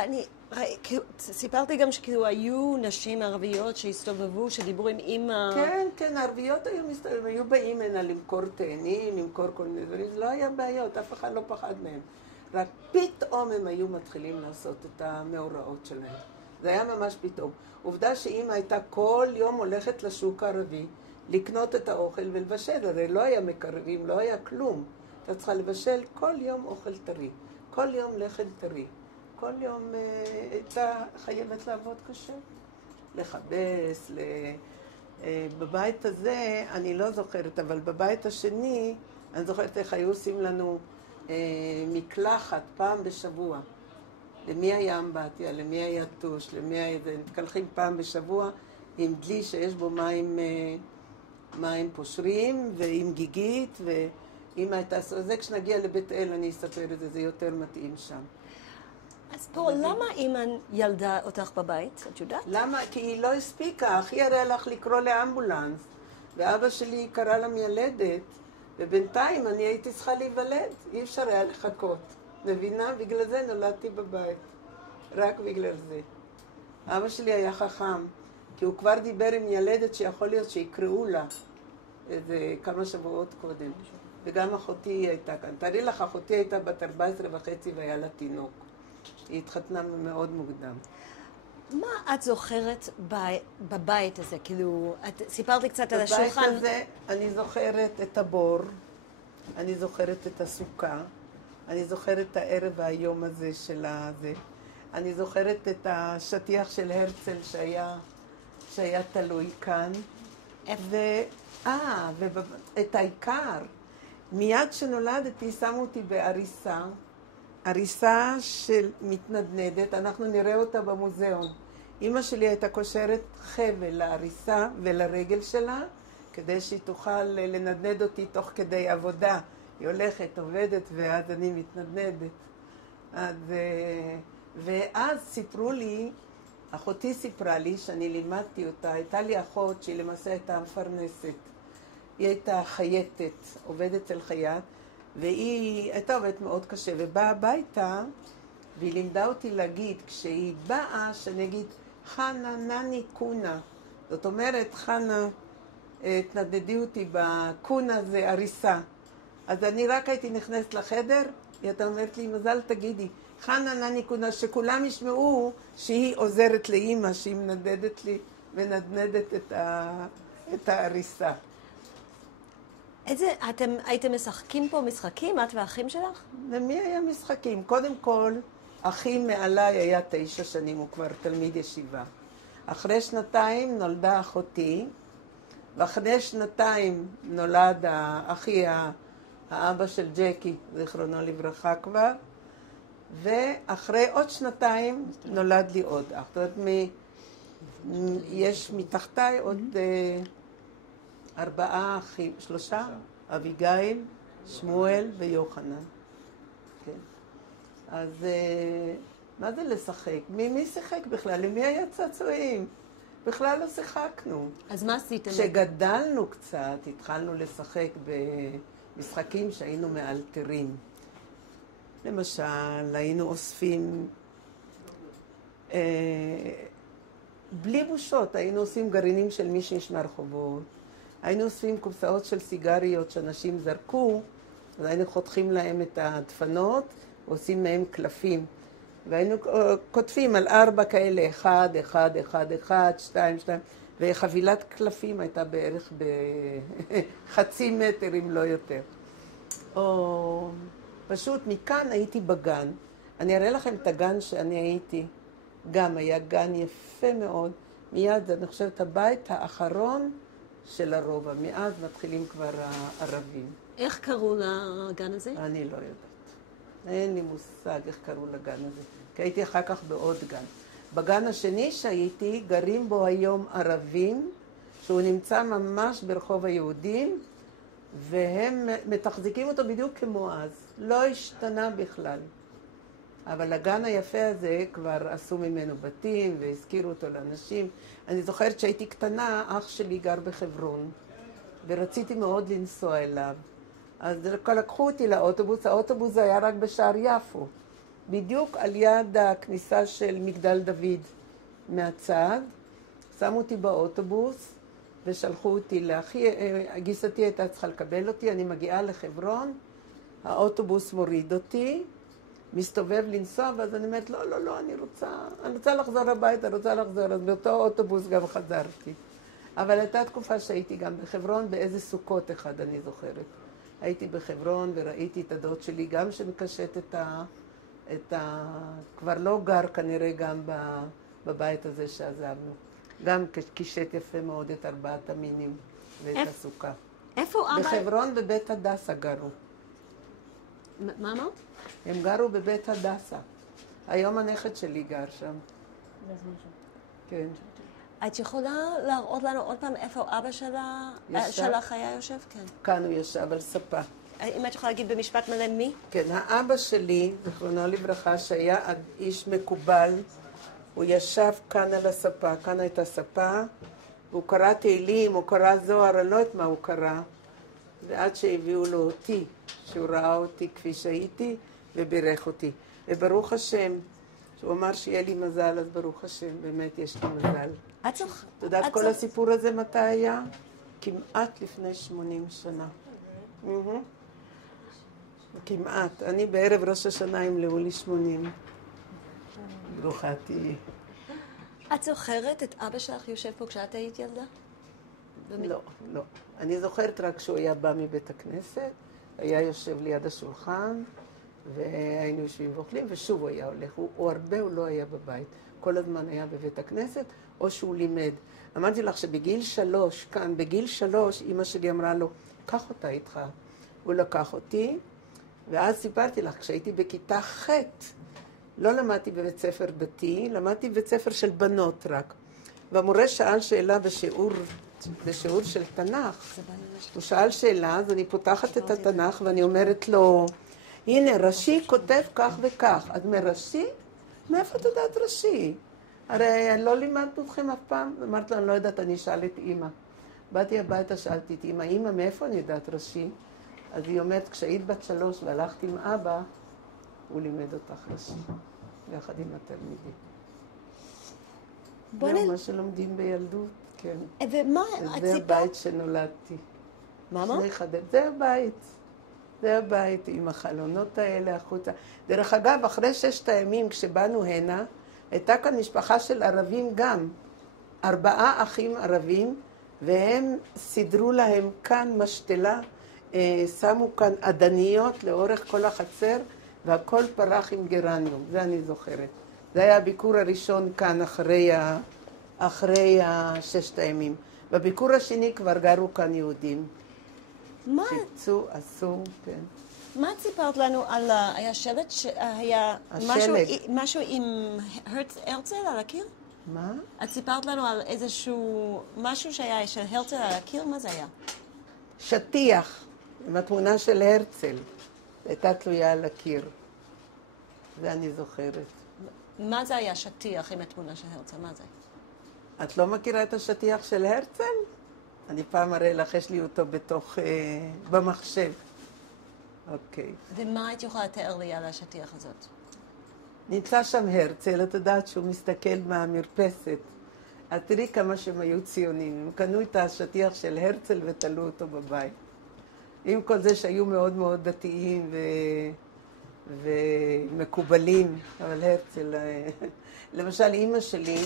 סיפרתי גם שכאילו היו נשים ערביות שהסתובבו, שדיברו עם אמא. כן, ערביות היו באים הנה למכור תאנים, למכור כל מיני דברים, לא היה בעיות, אף אחד לא פחד מהם. רק פתאום הם היו מתחילים לעשות את המאורעות שלהם. זה היה ממש פתאום. עובדה שאמא הייתה כל יום הולכת לשוק הערבי, לקנות את האוכל ולבשל, הרי לא היה מקרבים, לא היה כלום. אתה צריכה לבשל כל יום אוכל טרי, כל יום לחם טרי. כל יום הייתה חייבת לעבוד קשה, לחבס, בבית הזה, אני לא זוכרת, אבל בבית השני, אני זוכרת איך היו עושים לנו מקלחת פעם בשבוע. למי היה אמבטיה, למי היה טוש, למי היה... מתקלחים פעם בשבוע עם דלי שיש בו מים פושרים ועם גיגית, ואמא הייתה... זה כשנגיע לבית אל אני אספר את זה, זה יותר מתאים שם. אז פה, למה אמא ילדה אותך בבית? את יודעת? למה? כי היא לא הספיקה. אחי הרי הלך לקרוא לאמבולנס, ואבא שלי קרא לה מיילדת, ובינתיים אני הייתי צריכה להיוולד. אי אפשר היה לחכות. מבינה? בגלל זה נולדתי בבית. רק בגלל זה. אבא שלי היה חכם, כי הוא כבר דיבר עם ילדת שיכול להיות שיקראו לה איזה כמה שבועות קודם. וגם אחותי הייתה כאן. תראי לך, אחותי הייתה בת 14.5 והיה לה תינוק. היא התחתנה מאוד מוקדם. מה את זוכרת בבית הזה? כאילו, את סיפרת לי קצת על השולחן. בבית הזה אני זוכרת את הבור, אני זוכרת את הסוכה, אני זוכרת את הערב היום הזה של הזה, אני זוכרת את השטיח של הרצל שהיה תלוי כאן, ואת העיקר, מיד שנולדתי שמו אותי בעריסה, עריסה של מתנדנדת, אנחנו נראה אותה במוזיאון. אמא שלי הייתה קושרת חבל לעריסה ולרגל שלה, כדי שהיא תוכל לנדנד אותי תוך כדי עבודה. היא הולכת, עובדת, ואז אני מתנדנדת. ואז סיפרו לי, אחותי סיפרה לי שאני לימדתי אותה, הייתה לי אחות שהיא למעשה הייתה מפרנסת. היא הייתה חייטת, עובדת אצל חייט, והיא הייתה עובדת מאוד קשה, ובאה הביתה, והיא לימדה אותי להגיד, כשהיא באה, שאני אגיד, חנה נני קונה. זאת אומרת, חנה, תנדדי אותי בקונה זה עריסה. אז אני רק הייתי נכנסת לחדר, היא הייתה אומרת לי, מזל תגידי, חנה נני קונה, שכולם ישמעו שהיא עוזרת לאמא, שהיא מנדדת לי ונדנדת את העריסה. אתם הייתם משחקים פה משחקים, את והאחים שלך? למי היה משחקים? קודם כל, אחי מעליי היה 9 שנים, הוא כבר תלמיד ישיבה. אחרי 2 נולדה אחותי, ואחרי 2 נולד אחי, האבא של ג'קי, זיכרונו לברכה כבר, ואחרי עוד 2 נולד לי עוד אח. זאת אומרת, יש מתחתיי עוד 4 אחים, 3, אביגיל, שמואל ויוחנן. כן. אז מה זה לשחק? מי שיחק בכלל? למי היה צעצועים? בכלל לא שיחקנו. אז מה עשיתם? כשגדלנו קצת, התחלנו לשחק במשחקים שהיינו מאלתרים. למשל, היינו אוספים, בלי בושות, היינו עושים גרעינים של מי שיש מהרחובות, היינו אוספים קופסאות של סיגריות שאנשים זרקו, אז היינו חותכים להם את הדפנות, ועושים מהם קלפים. והיינו כותבים על 4 כאלה, 1, 1, 1, 1, 2, 2, וחבילת קלפים הייתה בערך בחצי מטר, אם לא יותר. או פשוט מכאן הייתי בגן. אני אראה לכם את הגן שאני הייתי. גם היה גן יפה מאוד. מיד, אני חושבת, הבית האחרון של הרובע. מאז מתחילים כבר הערבים. איך קראו לגן הזה? אני לא יודעת. אין לי מושג איך קראו לגן הזה. כי הייתי אחר כך בעוד גן. בגן השני שהייתי, גרים בו היום ערבים, שהוא נמצא ממש ברחוב היהודים, והם מתחזיקים אותו בדיוק כמו אז. לא השתנה בכלל. אבל הגן היפה הזה כבר עשו ממנו בתים והזכירו אותו לאנשים. אני זוכרת שהייתי קטנה, אח שלי גר בחברון, ורציתי מאוד לנסוע אליו. אז לקחו אותי לאוטובוס, האוטובוס היה רק בשער יפו, בדיוק על יד הכניסה של מגדל דוד מהצד. שמו אותי באוטובוס ושלחו אותי לאחי, גיסתי הייתה צריכה לקבל אותי, אני מגיעה לחברון, האוטובוס מוריד אותי, מסתובב לנסוע, ואז אני אומרת, לא, אני רוצה לחזור הביתה, אז באותו אוטובוס גם חזרתי. אבל הייתה תקופה שהייתי גם בחברון, באיזה סוכות אחד אני זוכרת. הייתי בחברון וראיתי את הדוד שלי, גם שמקשט כבר לא גר כנראה גם בבית הזה שעזבנו. גם קישט יפה מאוד את 4 המינים ואת הסוכה. איפה אבא? בחברון בבית הדסה גרו. מה אמרת? הם גרו בבית הדסה. היום הנכד שלי גר שם. כן. את יכולה להראות לנו עוד פעם איפה אבא שלך היה יושב? כן. כאן הוא ישב על ספה. אם את יכולה להגיד במשפט מלא מי? כן, האבא שלי, זכרונו לברכה, שהיה איש מקובל, הוא ישב כאן על הספה, כאן הייתה ספה, הוא קרא תהילים, הוא קרא זוהר, אני לא יודעת מה הוא קרא, ועד שהביאו לו אותי, שהוא ראה אותי כפי שהייתי, ובירך אותי. וברוך השם, שהוא אמר שיהיה לי מזל, אז ברוך השם, באמת יש לי מזל. את יודעת כל הסיפור הזה מתי היה? כמעט לפני 80 שנה. כמעט. אני בערב ראש השנה ימלאו לי 80. ברוכה תהיי. את זוכרת את אבא שלך יושב פה כשאת היית ילדה? לא. אני זוכרת רק שהוא היה בא מבית הכנסת, היה יושב ליד השולחן, והיינו יושבים ואוכלים, ושוב הוא היה הולך. הוא לא היה בבית. כל הזמן היה בבית הכנסת, או שהוא לימד. אמרתי לך שבגיל 3, כאן, בגיל 3, אמא שלי אמרה לו, קח אותה איתך. הוא לקח אותי, ואז סיפרתי לך, כשהייתי בכיתה ח', לא למדתי בבית ספר דתי, למדתי בבית ספר של בנות רק. והמורה שאל שאלה בשיעור של תנ"ך. הוא שאל שאלה, אז אני פותחת את התנ"ך, ואני אומרת לו, הנה, רש"י כותב כך וכך. אז מרש"י? מאיפה את יודעת רש"י? הרי לא לימדנו אתכם אף פעם. אמרתי לו, אני לא יודעת, אני אשאל את אמא. באתי הביתה, שאלתי את אמא, מאיפה אני יודעת רש"י? אז היא אומרת, כשהיית בת 3 והלכת עם אבא, הוא לימד אותך רש"י, יחד עם התלמידים. זה מה שלומדים בילדות, כן. ומה זה הבית שנולדתי. מה? זה הבית עם החלונות האלה החוצה. דרך אגב, אחרי 6 הימים כשבאנו הנה, הייתה כאן משפחה של ערבים גם. 4 אחים ערבים, והם סידרו להם כאן משתלה, שמו כאן עדניות לאורך כל החצר, והכל פרח עם גרניום, זה אני זוכרת. זה היה הביקור הראשון כאן אחרי 6 הימים. בביקור השני כבר גרו כאן יהודים. מה? שיפצו, עשו, כן. מה את סיפרת לנו על, היה שלט שהיה משהו עם הרצל על הקיר? מה? את סיפרת לנו על איזשהו משהו שהיה של הרצל על הקיר? מה זה היה? שטיח, עם התמונה של הרצל. הייתה תלויה על הקיר. זה אני זוכרת. מה זה היה שטיח עם התמונה של הרצל? מה זה? את לא מכירה את השטיח של הרצל? אני פעם אראה לך, יש לי אותו במחשב. אוקיי. ומה את יכולה לתאר לי על השטיח הזאת? נמצא שם הרצל, את יודעת שהוא מסתכל מהמרפסת אז תראי כמה שהם היו ציונים. הם קנו את השטיח של הרצל ותלו אותו בבית. עם כל זה שהיו מאוד מאוד דתיים ומקובלים, אבל הרצל... למשל, אמא שלי,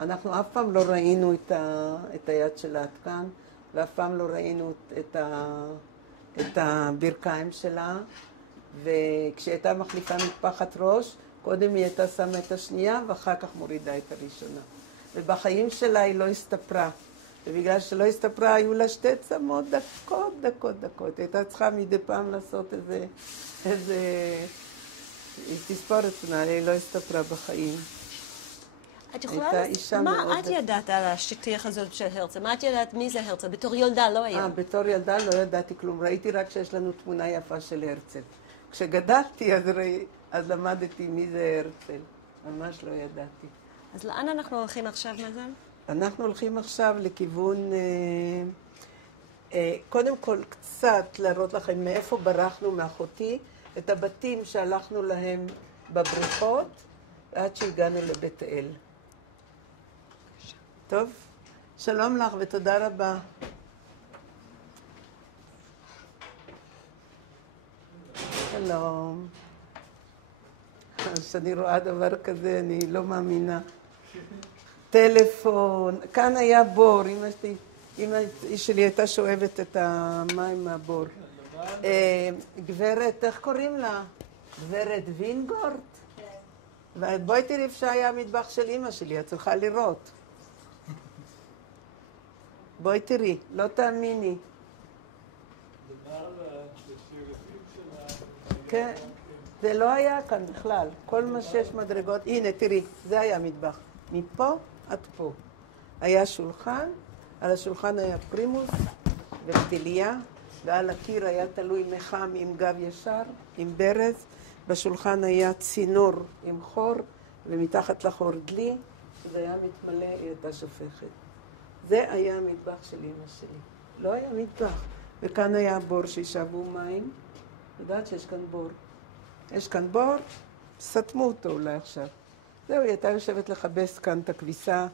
אנחנו אף פעם לא ראינו את היד שלה עד כאן, ואף פעם לא ראינו את הברכיים שלה, וכשהיא הייתה מחליפה מטפחת ראש, קודם היא הייתה שמה את השנייה, ואחר כך מורידה את הראשונה. ובחיים שלה היא לא הסתפרה. ובגלל שלא הסתפרה, היו לה שתי צמות דקות. הייתה צריכה מדי פעם לעשות איזה תספורת, היא לא הסתפרה בחיים. את יכולה... מה את ידעת על השטיח הזאת של הרצל? מה את ידעת מי זה הרצל? בתור ילדה לא היה. בתור ילדה לא ידעתי כלום. ראיתי רק שיש לנו תמונה יפה של הרצל. כשגדלתי אז למדתי מי זה הרצל. ממש לא ידעתי. אז לאן אנחנו הולכים עכשיו, מזל? אנחנו הולכים עכשיו לכיוון, קודם כל קצת להראות לכם מאיפה ברחנו מאחותי, את הבתים שהלכנו להם בבריכות, עד שהגענו לבית אל. טוב? שלום לך ותודה רבה. שלום. כשאני רואה דבר כזה, אני לא מאמינה. טלפון, כאן היה בור, אמא שלי הייתה שואבת את המים מהבור. גברת, איך קוראים לה? גברת וינגורט? בואי תראי איפה שהיה המטבח של אמא שלי, את צריכה לראות. בואי תראי, לא תאמיני. כן, זה לא היה כאן בכלל, כל מה שיש מדרגות, הנה תראי, זה היה מטבח. מפה עד פה. היה שולחן, על השולחן היה פרימוס ופתיליה, ועל הקיר היה תלוי מחם עם גב ישר, עם ברז, בשולחן היה צינור עם חור, ומתחת לחור דלי, זה היה מתמלא, היא הייתה שופכת. זה היה המטבח של אמא שלי. לא היה מטבח. וכאן היה בור שישבו מים. יודעת שיש כאן בור. יש כאן בור, סתמו אותו אולי עכשיו. זהו, היא הייתה יושבת לחבש כאן את הכביסה,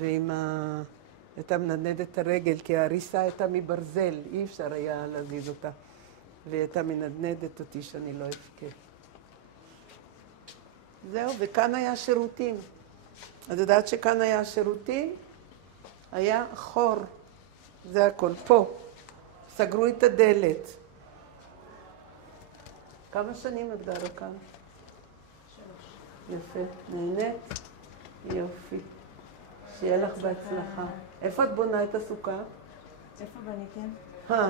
הייתה מנדנדת את הרגל, כי ההריסה הייתה מברזל, אי אפשר היה להזיז אותה. והיא הייתה מנדנדת אותי שאני לא אבכה. זהו, וכאן היה שירותים. את יודעת שכאן היה שירותים? היה חור. זה הכל, פה. סגרו את הדלת. כמה שנים את גרה כאן? 3. יפה. נהנית? יופי. שיהיה לך בהצלחה. איפה את בונה את הסוכה? איפה בניתם?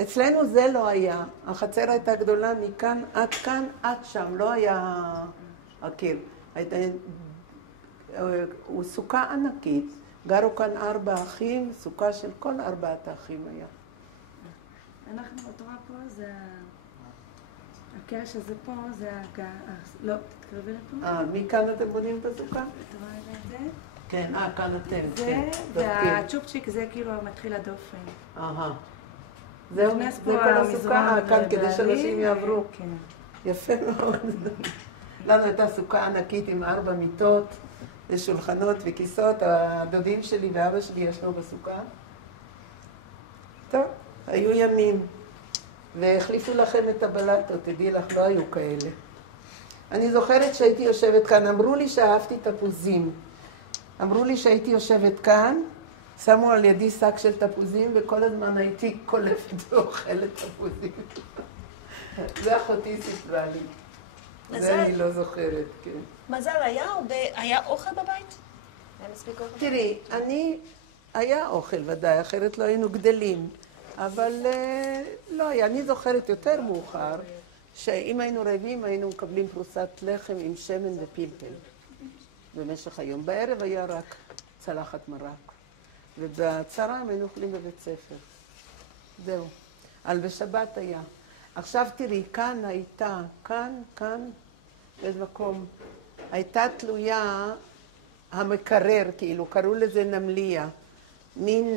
אצלנו זה לא היה. החצר הייתה גדולה מכאן עד כאן, עד שם. לא היה הקיר. הוא סוכה ענקית. גרו כאן 4 אחים, סוכה של כל 4 האחים היה. אנחנו, את רואה פה, זה... הקש הזה פה, זה... לא, תתקרבי לפה. מכאן אתם בונים את הסוכה? את רואה את זה? כן, כאן אתם. זה, והצ'ופצ'יק זה כאילו מתחיל הדופן. זהו, זה כל הסוכה, כאן כדי שאנשים יעברו. כן. יפה מאוד. לנו הייתה סוכה ענקית עם 4 מיטות, ושולחנות וכיסאות. הדודים שלי ואבא שלי ישנו בסוכה. טוב, היו ימים. והחליפו לכם את הבלטות, תדעי לך, לא היו כאלה. אני זוכרת שהייתי יושבת כאן, אמרו לי שאהבתי תפוזים. אמרו לי שהייתי יושבת כאן, שמו על ידי שק של תפוזים, וכל הזמן הייתי קולפת ואוכלת תפוזים. זה אחותי סיפרה לי. זה אני לא זוכרת, כן. מזל, היה אוכל בבית? היה מספיק אוכל? תראי, היה אוכל ודאי, אחרת לא היינו גדלים. אבל לא היה. אני זוכרת יותר מאוחר, שאם היינו רעבים היינו מקבלים פרוסת לחם עם שמן ופלפל במשך היום. בערב היה רק צלחת מרק. ובצהריים היינו אוכלים בבית ספר. זהו. על בשבת היה. עכשיו תראי, כאן הייתה, כאן, באיזה מקום, הייתה תלויה המקרר, כאילו, קראו לזה נמליה. מין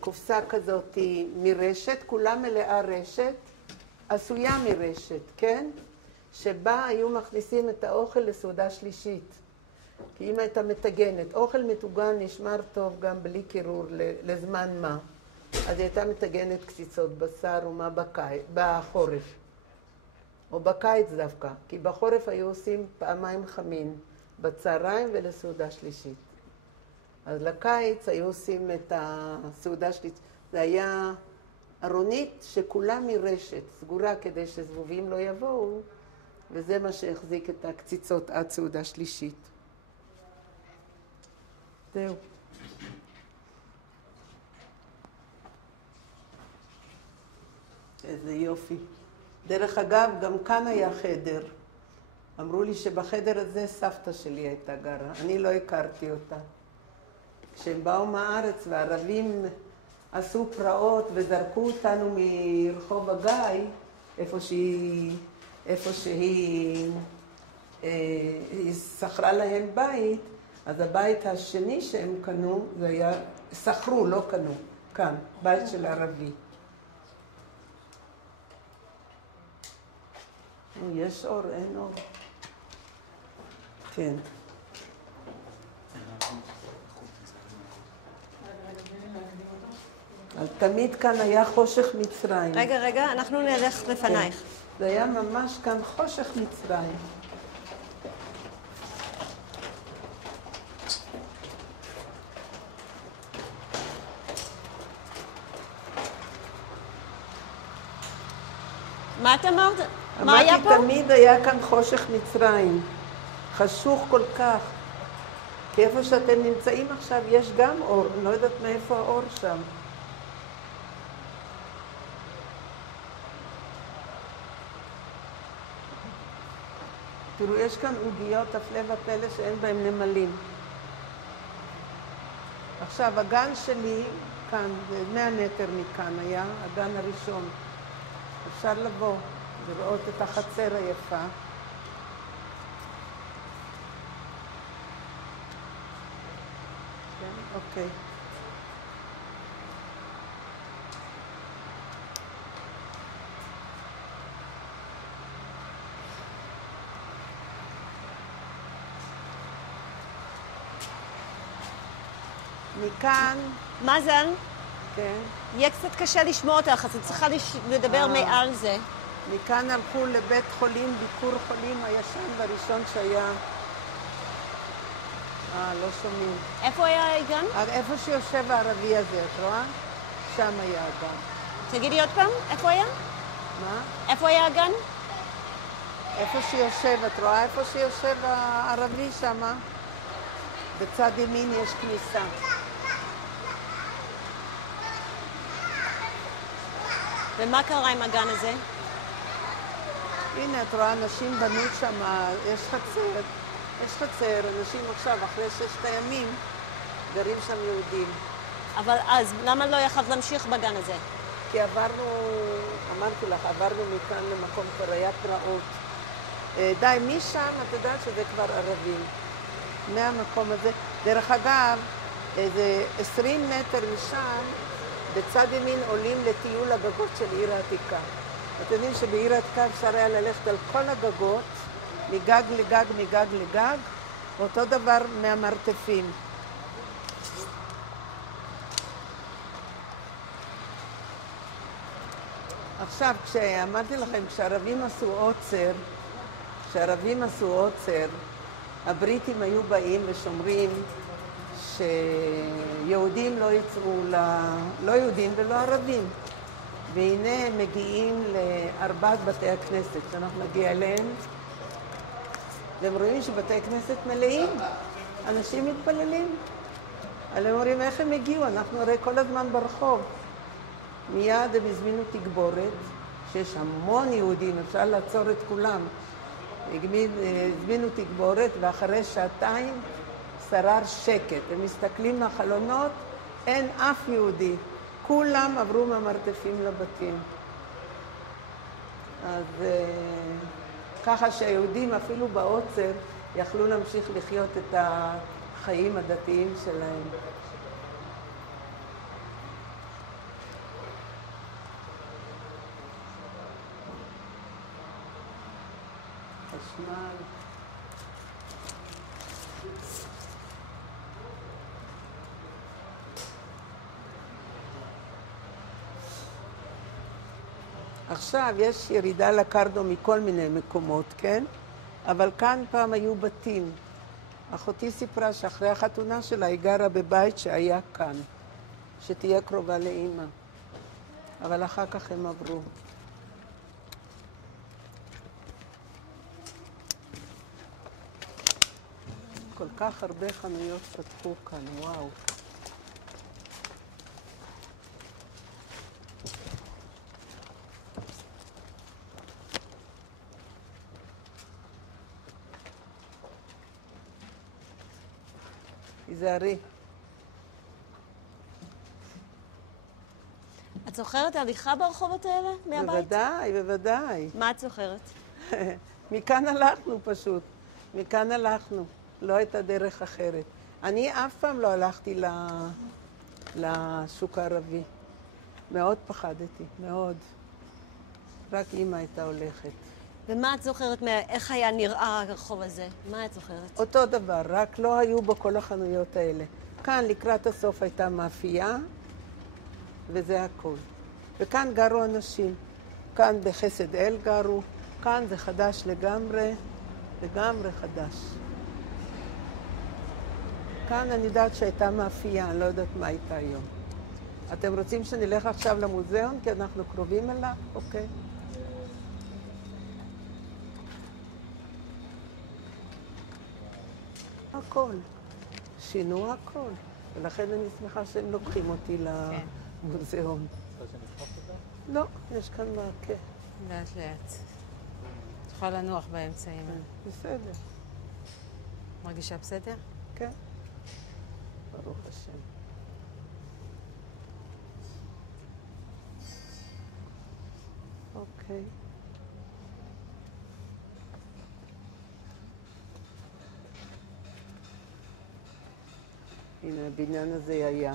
קופסה כזאת מרשת, כולה מלאה רשת, עשויה מרשת, כן? שבה היו מכניסים את האוכל לסעודה שלישית. כי אם הייתה מטגנת, אוכל מטוגן נשמר טוב גם בלי קירור לזמן מה. אז היא הייתה מטגנת קציצות בשר ומה בחורף. או בקיץ דווקא, כי בחורף היו עושים פעמיים חמין, בצהריים ולסעודה שלישית. אז לקיץ היו עושים את הסעודה שלישית. זה היה ארונית שכולה מרשת, סגורה כדי שזבובים לא יבואו, וזה מה שהחזיק את הקציצות עד סעודה שלישית. זהו. איזה יופי. דרך אגב, גם כאן היה חדר. אמרו לי שבחדר הזה סבתא שלי הייתה גרה. אני לא הכרתי אותה. כשהם באו מהארץ והערבים עשו פרעות וזרקו אותנו מרחוב הגיא, איפה שהיא שכרה להם בית, אז הבית השני שהם קנו, זה היה, שכרו, לא קנו, כאן, בית של ערבי. יש אור, אין אור. כן. אז תמיד כאן היה חושך מצרים. רגע, אנחנו נלך לפנייך. כן. זה היה ממש כאן חושך מצרים. מה את אמרת? מה היה פה? אמרתי, תמיד היה כאן חושך מצרים. חשוך כל כך. כי איפה שאתם נמצאים עכשיו יש גם אור. אני לא יודעת מאיפה האור שם. תראו, יש כאן עוגיות הפלא ופלא שאין בהם נמלים. עכשיו, הגן שלי כאן, זה 100 מטר מכאן היה, הגן הראשון. אפשר לבוא ולראות את החצר היפה. כן, אוקיי. מכאן... מזל? כן. יהיה קצת קשה לשמוע אותך, אז את צריכה לדבר מעל זה. מכאן הלכו לבית חולים, ביקור חולים הישן והראשון שהיה... לא שומעים. איפה היה הגן? איפה שיושב הערבי הזה, את רואה? שם היה הגן. תגידי עוד פעם, איפה היה? מה? איפה היה הגן? איפה שיושב, את רואה איפה שיושב הערבי שמה? בצד ימין יש כניסה. ומה קרה עם הגן הזה? הנה, את רואה, אנשים בנו שם, יש חצר, אנשים עכשיו, אחרי 6 הימים, גרים שם יהודים. אבל אז, למה לא יכולת להמשיך בגן הזה? כי עברנו, אמרתי לך, עברנו מכאן למקום כבר היה פרעות. די, משם, את יודעת שזה כבר ערבים. מהמקום הזה. דרך אגב, איזה 20 מטר משם, בצד ימין עולים לטיול הגגות של עיר העתיקה. אתם יודעים שבעיר העתיקה אפשר היה ללכת על כל הגגות, מגג לגג, מגג לגג, ואותו דבר מהמרתפים. עכשיו, כשאמרתי לכם, כשהערבים עשו עוצר, הבריטים היו באים ושומרים שיהודים לא יצאו, לא יהודים ולא ערבים. והנה הם מגיעים ל4 בתי הכנסת שאנחנו נגיע אליהם, והם רואים שבתי הכנסת מלאים, אנשים מתפללים. אבל הם אומרים, איך הם הגיעו? אנחנו הרי כל הזמן ברחוב. מיד הם הזמינו תגבורת, שיש המון יהודים, אפשר לעצור את כולם. הזמינו תגבורת, ואחרי 2 שרר שקט. הם מסתכלים מהחלונות, אין אף יהודי. כולם עברו מהמרתפים לבתים. אז ככה שהיהודים אפילו בעוצר יכלו להמשיך לחיות את החיים הדתיים שלהם. חשמל. עכשיו יש ירידה לקרדו מכל מיני מקומות, כן? אבל כאן פעם היו בתים. אחותי סיפרה שאחרי החתונה שלה היא גרה בבית שהיה כאן, שתהיה קרובה לאמא. אבל אחר כך הם עברו. כל כך הרבה חנויות פתחו כאן, וואו. תיזהרי. את זוכרת הליכה ברחובות האלה מהבית? בוודאי, בוודאי. מה את זוכרת? מכאן הלכנו פשוט. מכאן הלכנו. לא הייתה דרך אחרת. אני אף פעם לא הלכתי לשוק הערבי. מאוד פחדתי, מאוד. רק אמא הייתה הולכת. ומה את זוכרת איך היה נראה הרחוב הזה? מה את זוכרת? אותו דבר, רק לא היו בו כל החנויות האלה. כאן לקראת הסוף הייתה מאפייה, וזה הכל. וכאן גרו אנשים. כאן בחסד אל גרו, כאן זה חדש לגמרי, לגמרי חדש. כאן אני יודעת שהייתה מאפייה, אני לא יודעת מה הייתה היום. אתם רוצים שנלך עכשיו למוזיאון? כי אנחנו קרובים אליו? אוקיי. הכל. שינו הכל. ולכן אני שמחה שהם לוקחים אותי למוזיאון. לא, יש כאן מעקה. לאט לאט. את יכולה לנוח באמצעים. בסדר. מרגישה בסדר? כן. ברוך השם. אוקיי. הנה, הבניין הזה היה.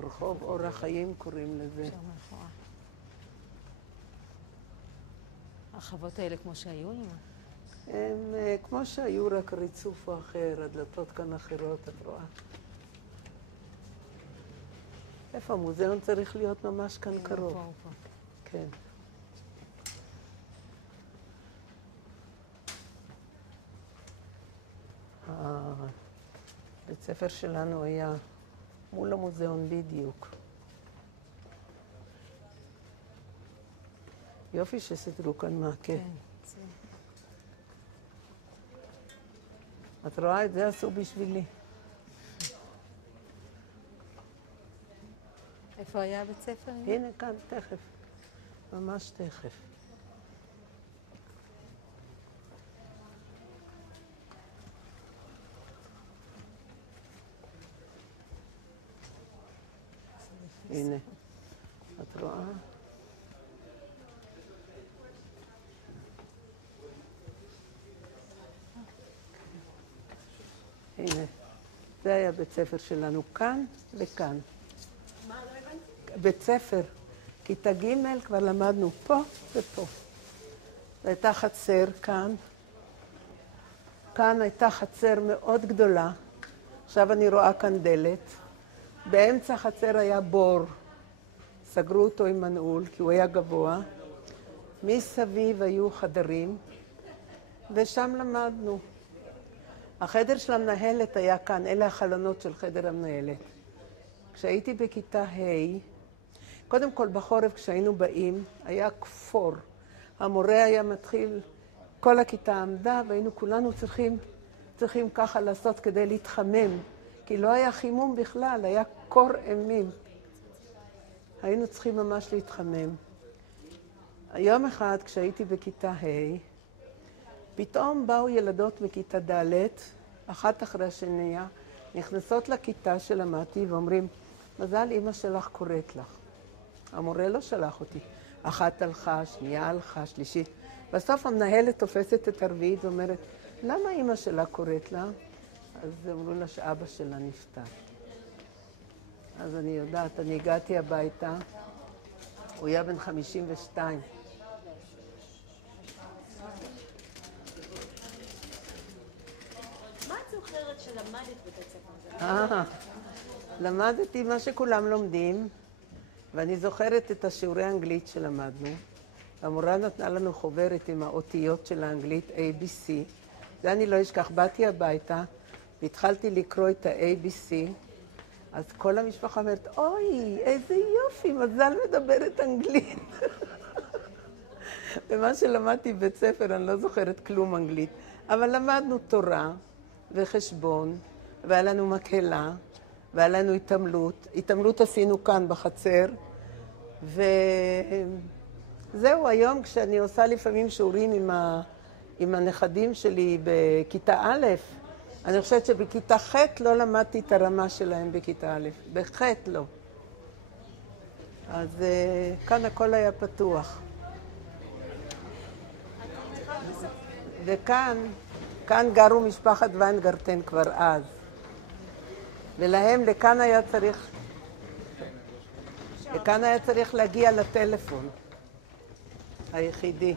רחוב אור החיים קוראים לזה. שם מאחורה. החוות האלה כמו שהיו, אמא? הם כמו שהיו, רק ריצוף או אחר, הדלתות כאן אחרות, את רואה. איפה המוזיאון צריך להיות ממש כאן קרוב? פה. כן. בית ספר שלנו היה מול המוזיאון בדיוק. יופי שסידרו כאן מעקה. כן. את רואה? את זה עשו בשבילי. איפה היה בית ספר? הנה כאן, תכף. ממש תכף. הנה, את רואה? הנה, זה היה בית ספר שלנו כאן וכאן. מה, לא הבנתי? בית ספר, כיתה ג' כבר למדנו פה ופה. והייתה חצר כאן. כאן הייתה חצר מאוד גדולה. עכשיו אני רואה כאן דלת. באמצע החצר היה בור. סגרו אותו עם מנעול, כי הוא היה גבוה. מסביב היו חדרים, ושם למדנו. החדר של המנהלת היה כאן, אלה החלונות של חדר המנהלת. כשהייתי בכיתה ה', קודם כל בחורף כשהיינו באים, היה כפור. המורה היה מתחיל, כל הכיתה עמדה, והיינו כולנו צריכים ככה לעשות כדי להתחמם. כי לא היה חימום בכלל, היה קור אימים. היינו צריכים ממש להתחמם. יום אחד, כשהייתי בכיתה ה', פתאום באו ילדות מכיתה ד', אחת אחרי השנייה, נכנסות לכיתה שלמדתי ואומרים, מזל, אמא שלך קוראת לך. המורה לא שלח אותי. אחת הלכה, שנייה הלכה, שלישית. בסוף המנהלת תופסת את הרביעית ואומרת, למה אמא שלה קוראת לה? אז אמרו לה שאבא שלה נפטר. אז אני יודעת, אני הגעתי הביתה, הוא היה בן 52. מה את זוכרת שלמדת בבית ספר הזה? למדתי מה שכולם לומדים, ואני זוכרת את השיעורי האנגלית שלמדנו. המורה נתנה לנו חוברת עם האותיות של האנגלית ABC. זה אני לא אשכח, באתי הביתה והתחלתי לקרוא את ה-ABC, אז כל המשפחה אומרת, אוי, איזה יופי, מזל מדברת אנגלית. ומה שלמדתי בבית ספר, אני לא זוכרת כלום אנגלית, אבל למדנו תורה וחשבון, והיה לנו מקהלה, והיה לנו התעמלות. התעמלות עשינו כאן בחצר, וזהו, היום כשאני עושה לפעמים שיעורים עם הנכדים שלי בכיתה א', אני חושבת שבכיתה ח' לא למדתי את הרמה שלהם בכיתה א', בח' לא. אז כאן הכל היה פתוח. וכאן גרו משפחת ויינגרטן כבר אז. ולהם לכאן היה צריך להגיע לטלפון היחידי.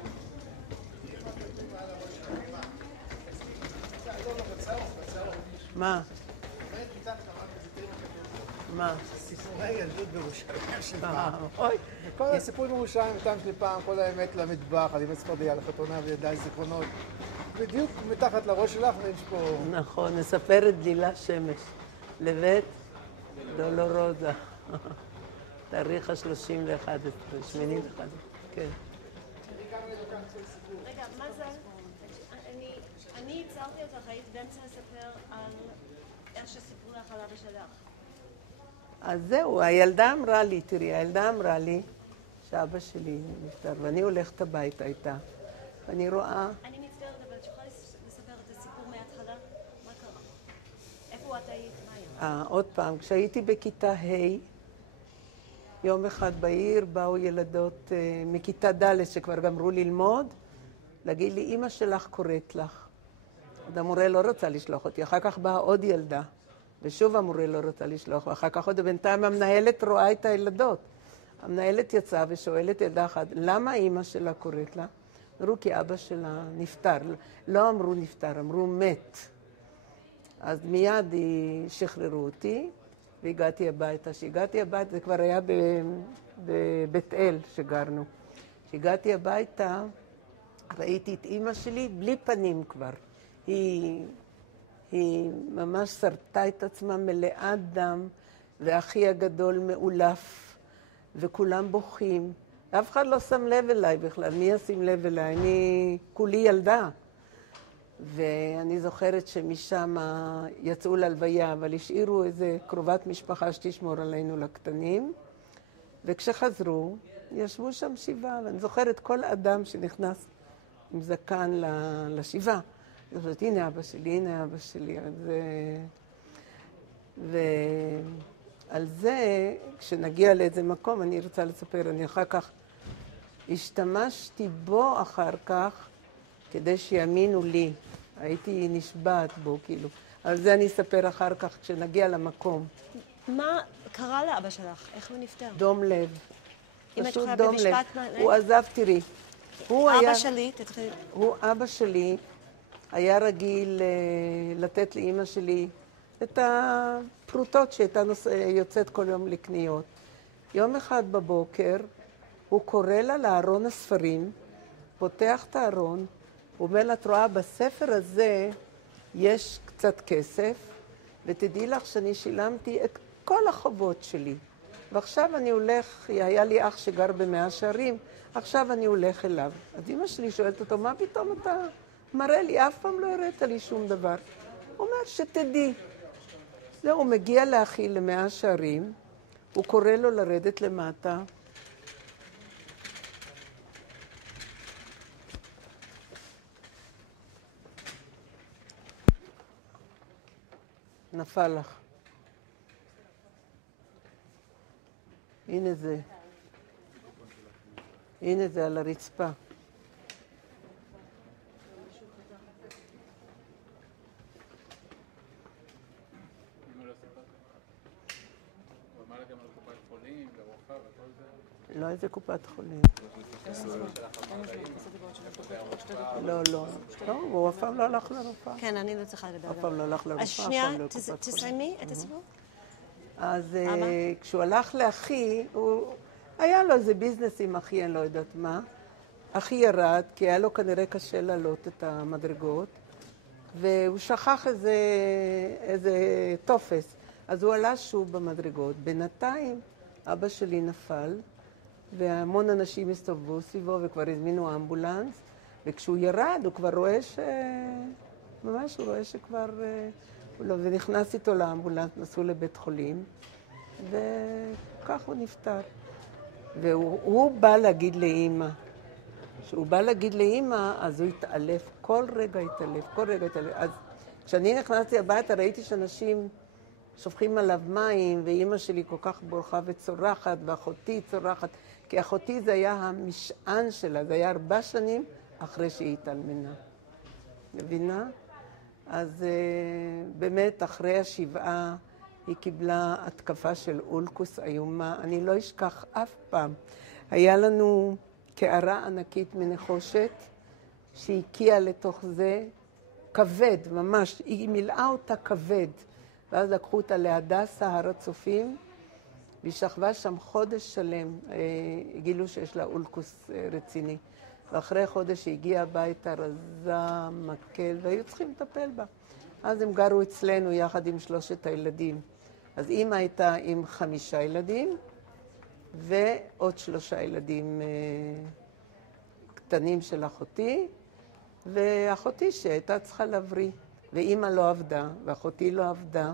מה? מה? סיפורי ילדות בירושלים של פעם. כל הסיפורים בירושלים, אותם שלי פעם, כל האמת למטבח, אני מצפרדיה לחתונה וידעי זיכרונות. בדיוק מתחת לראש שלך ויש פה... נכון, נספר את דלילה שמש. לבית דולורוזה. תאריך ה-30 ל-11, 8 ל-11, כן. רגע, מה זה? אני הצרתי אותך, היית באמצע לספר על איך שסיפרו לך על אבא שלך. אז זהו, הילדה אמרה לי, תראי, הילדה אמרה לי שאבא שלי נפטר, ואני הולכת הביתה איתה, ואני רואה... אני מצטערת, אבל את יכולה לספר את הסיפור מההתחלה? מה קרה? איפה את היית? מה היה? עוד פעם, כשהייתי בכיתה ה', יום אחד בעיר באו ילדות מכיתה ד' שכבר גמרו ללמוד, להגיד לי, אמא שלך קוראת לך. אז המורה לא רוצה לשלוח אותי, אחר כך באה עוד ילדה, ושוב המורה לא רוצה לשלוח, ואחר כך עוד בינתיים המנהלת רואה את הילדות. המנהלת יצאה ושואלת ילדה אחת, למה אמא שלה קוראת לה? אמרו כי אבא שלה נפטר. לא אמרו נפטר, אמרו מת. אז מיד שחררו אותי, והגעתי הביתה. כשהגעתי הביתה, זה כבר היה בבית אל שגרנו. כשהגעתי הביתה, ראיתי את אמא שלי בלי פנים כבר. היא ממש שרטה את עצמה מלאה דם, ואחי הגדול מאולף, וכולם בוכים. אף אחד לא שם לב אליי בכלל, מי ישים לב אליי? אני כולי ילדה. ואני זוכרת שמשם יצאו להלוויה, אבל השאירו איזה קרובת משפחה שתשמור עלינו לקטנים. וכשחזרו, ישבו שם שבעה, ואני זוכרת כל אדם שנכנס עם זקן לשבעה. אני חושבת, הנה אבא שלי, הנה אבא שלי. ועל זה, כשנגיע לאיזה מקום, אני רוצה לספר, אני אחר כך השתמשתי בו אחר כך, כדי שיאמינו לי. הייתי נשבעת בו, כאילו. על זה אני אספר אחר כך, כשנגיע למקום. מה קרה לאבא שלך? איך הוא נפטר? דום לב. אם את פשוט יכולה דום לב. במשפט... הוא עזב, תראי. אבא שלי, תתחיל... אבא שלי היה רגיל לתת לאמא שלי את הפרוטות שהייתה יוצאת כל יום לקניות. יום אחד בבוקר הוא קורא לה לארון הספרים, פותח את הארון, הוא אומר לה, את רואה, בספר הזה יש קצת כסף, ותדעי לך שאני שילמתי את כל החובות שלי. ועכשיו אני הולך, היה לי אח שגר במאה שערים, עכשיו אני הולך אליו. אז אמא שלי שואלת אותו, מה פתאום אתה מראה לי? אף פעם לא הראת לי שום דבר. הוא אומר, שתדעי. זהו, הוא מגיע לאחי למאה שערים, הוא קורא לו לרדת למטה, נפל לך. הנה זה. הנה זה על הרצפה. לא איזה קופת חולים. לא, לא. הוא אף פעם לא הלך לרופאה. כן, אני לא צריכה לדבר. אף פעם לא הלך לרופאה, אז שנייה, תסיימי את הסיפור. אז כשהוא הלך לאחי, היה לו איזה ביזנס עם אחי, אני לא יודעת מה. אחי ירד, כי היה לו כנראה קשה לעלות את המדרגות, והוא שכח איזה תופס. אז הוא עלה שוב במדרגות. בינתיים אבא שלי נפל, והמון אנשים הסתובבו סביבו וכבר הזמינו אמבולנס, וכשהוא ירד הוא כבר רואה ממש הוא רואה שכבר... ונכנס איתו לאמבולנס, נסעו לבית חולים, וכך הוא נפטר. והוא בא להגיד לאמא. כשהוא בא להגיד לאמא, אז הוא התעלף, כל רגע התעלף. אז כשאני נכנסתי הביתה ראיתי שאנשים שופכים עליו מים, ואמא שלי כל כך בורחה וצורחת, ואחותי צורחת, כי אחותי זה היה המשען שלה, זה היה 4 שנים אחרי שהיא התאלמנה. מבינה? אז באמת אחרי השבעה היא קיבלה התקפה של אולקוס איומה. אני לא אשכח אף פעם. היה לנו קערה ענקית מנחושת שהקיעה לתוך זה כבד, ממש. היא מילאה אותה כבד. ואז לקחו אותה להדסה, הר הצופים, והיא שכבה שם חודש שלם. גילו שיש לה אולקוס רציני. ואחרי חודש היא הגיעה הביתה רזה, מקל, והיו צריכים לטפל בה. אז הם גרו אצלנו יחד עם 3 הילדים. אז אמא הייתה עם 5 ילדים, ועוד 3 ילדים קטנים של אחותי, ואחותי שהייתה צריכה להבריא. ואמא לא עבדה, ואחותי לא עבדה.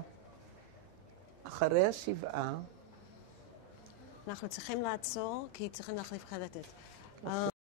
אחרי השבעה... אנחנו צריכים לעצור, כי צריכים להחליף קלטת.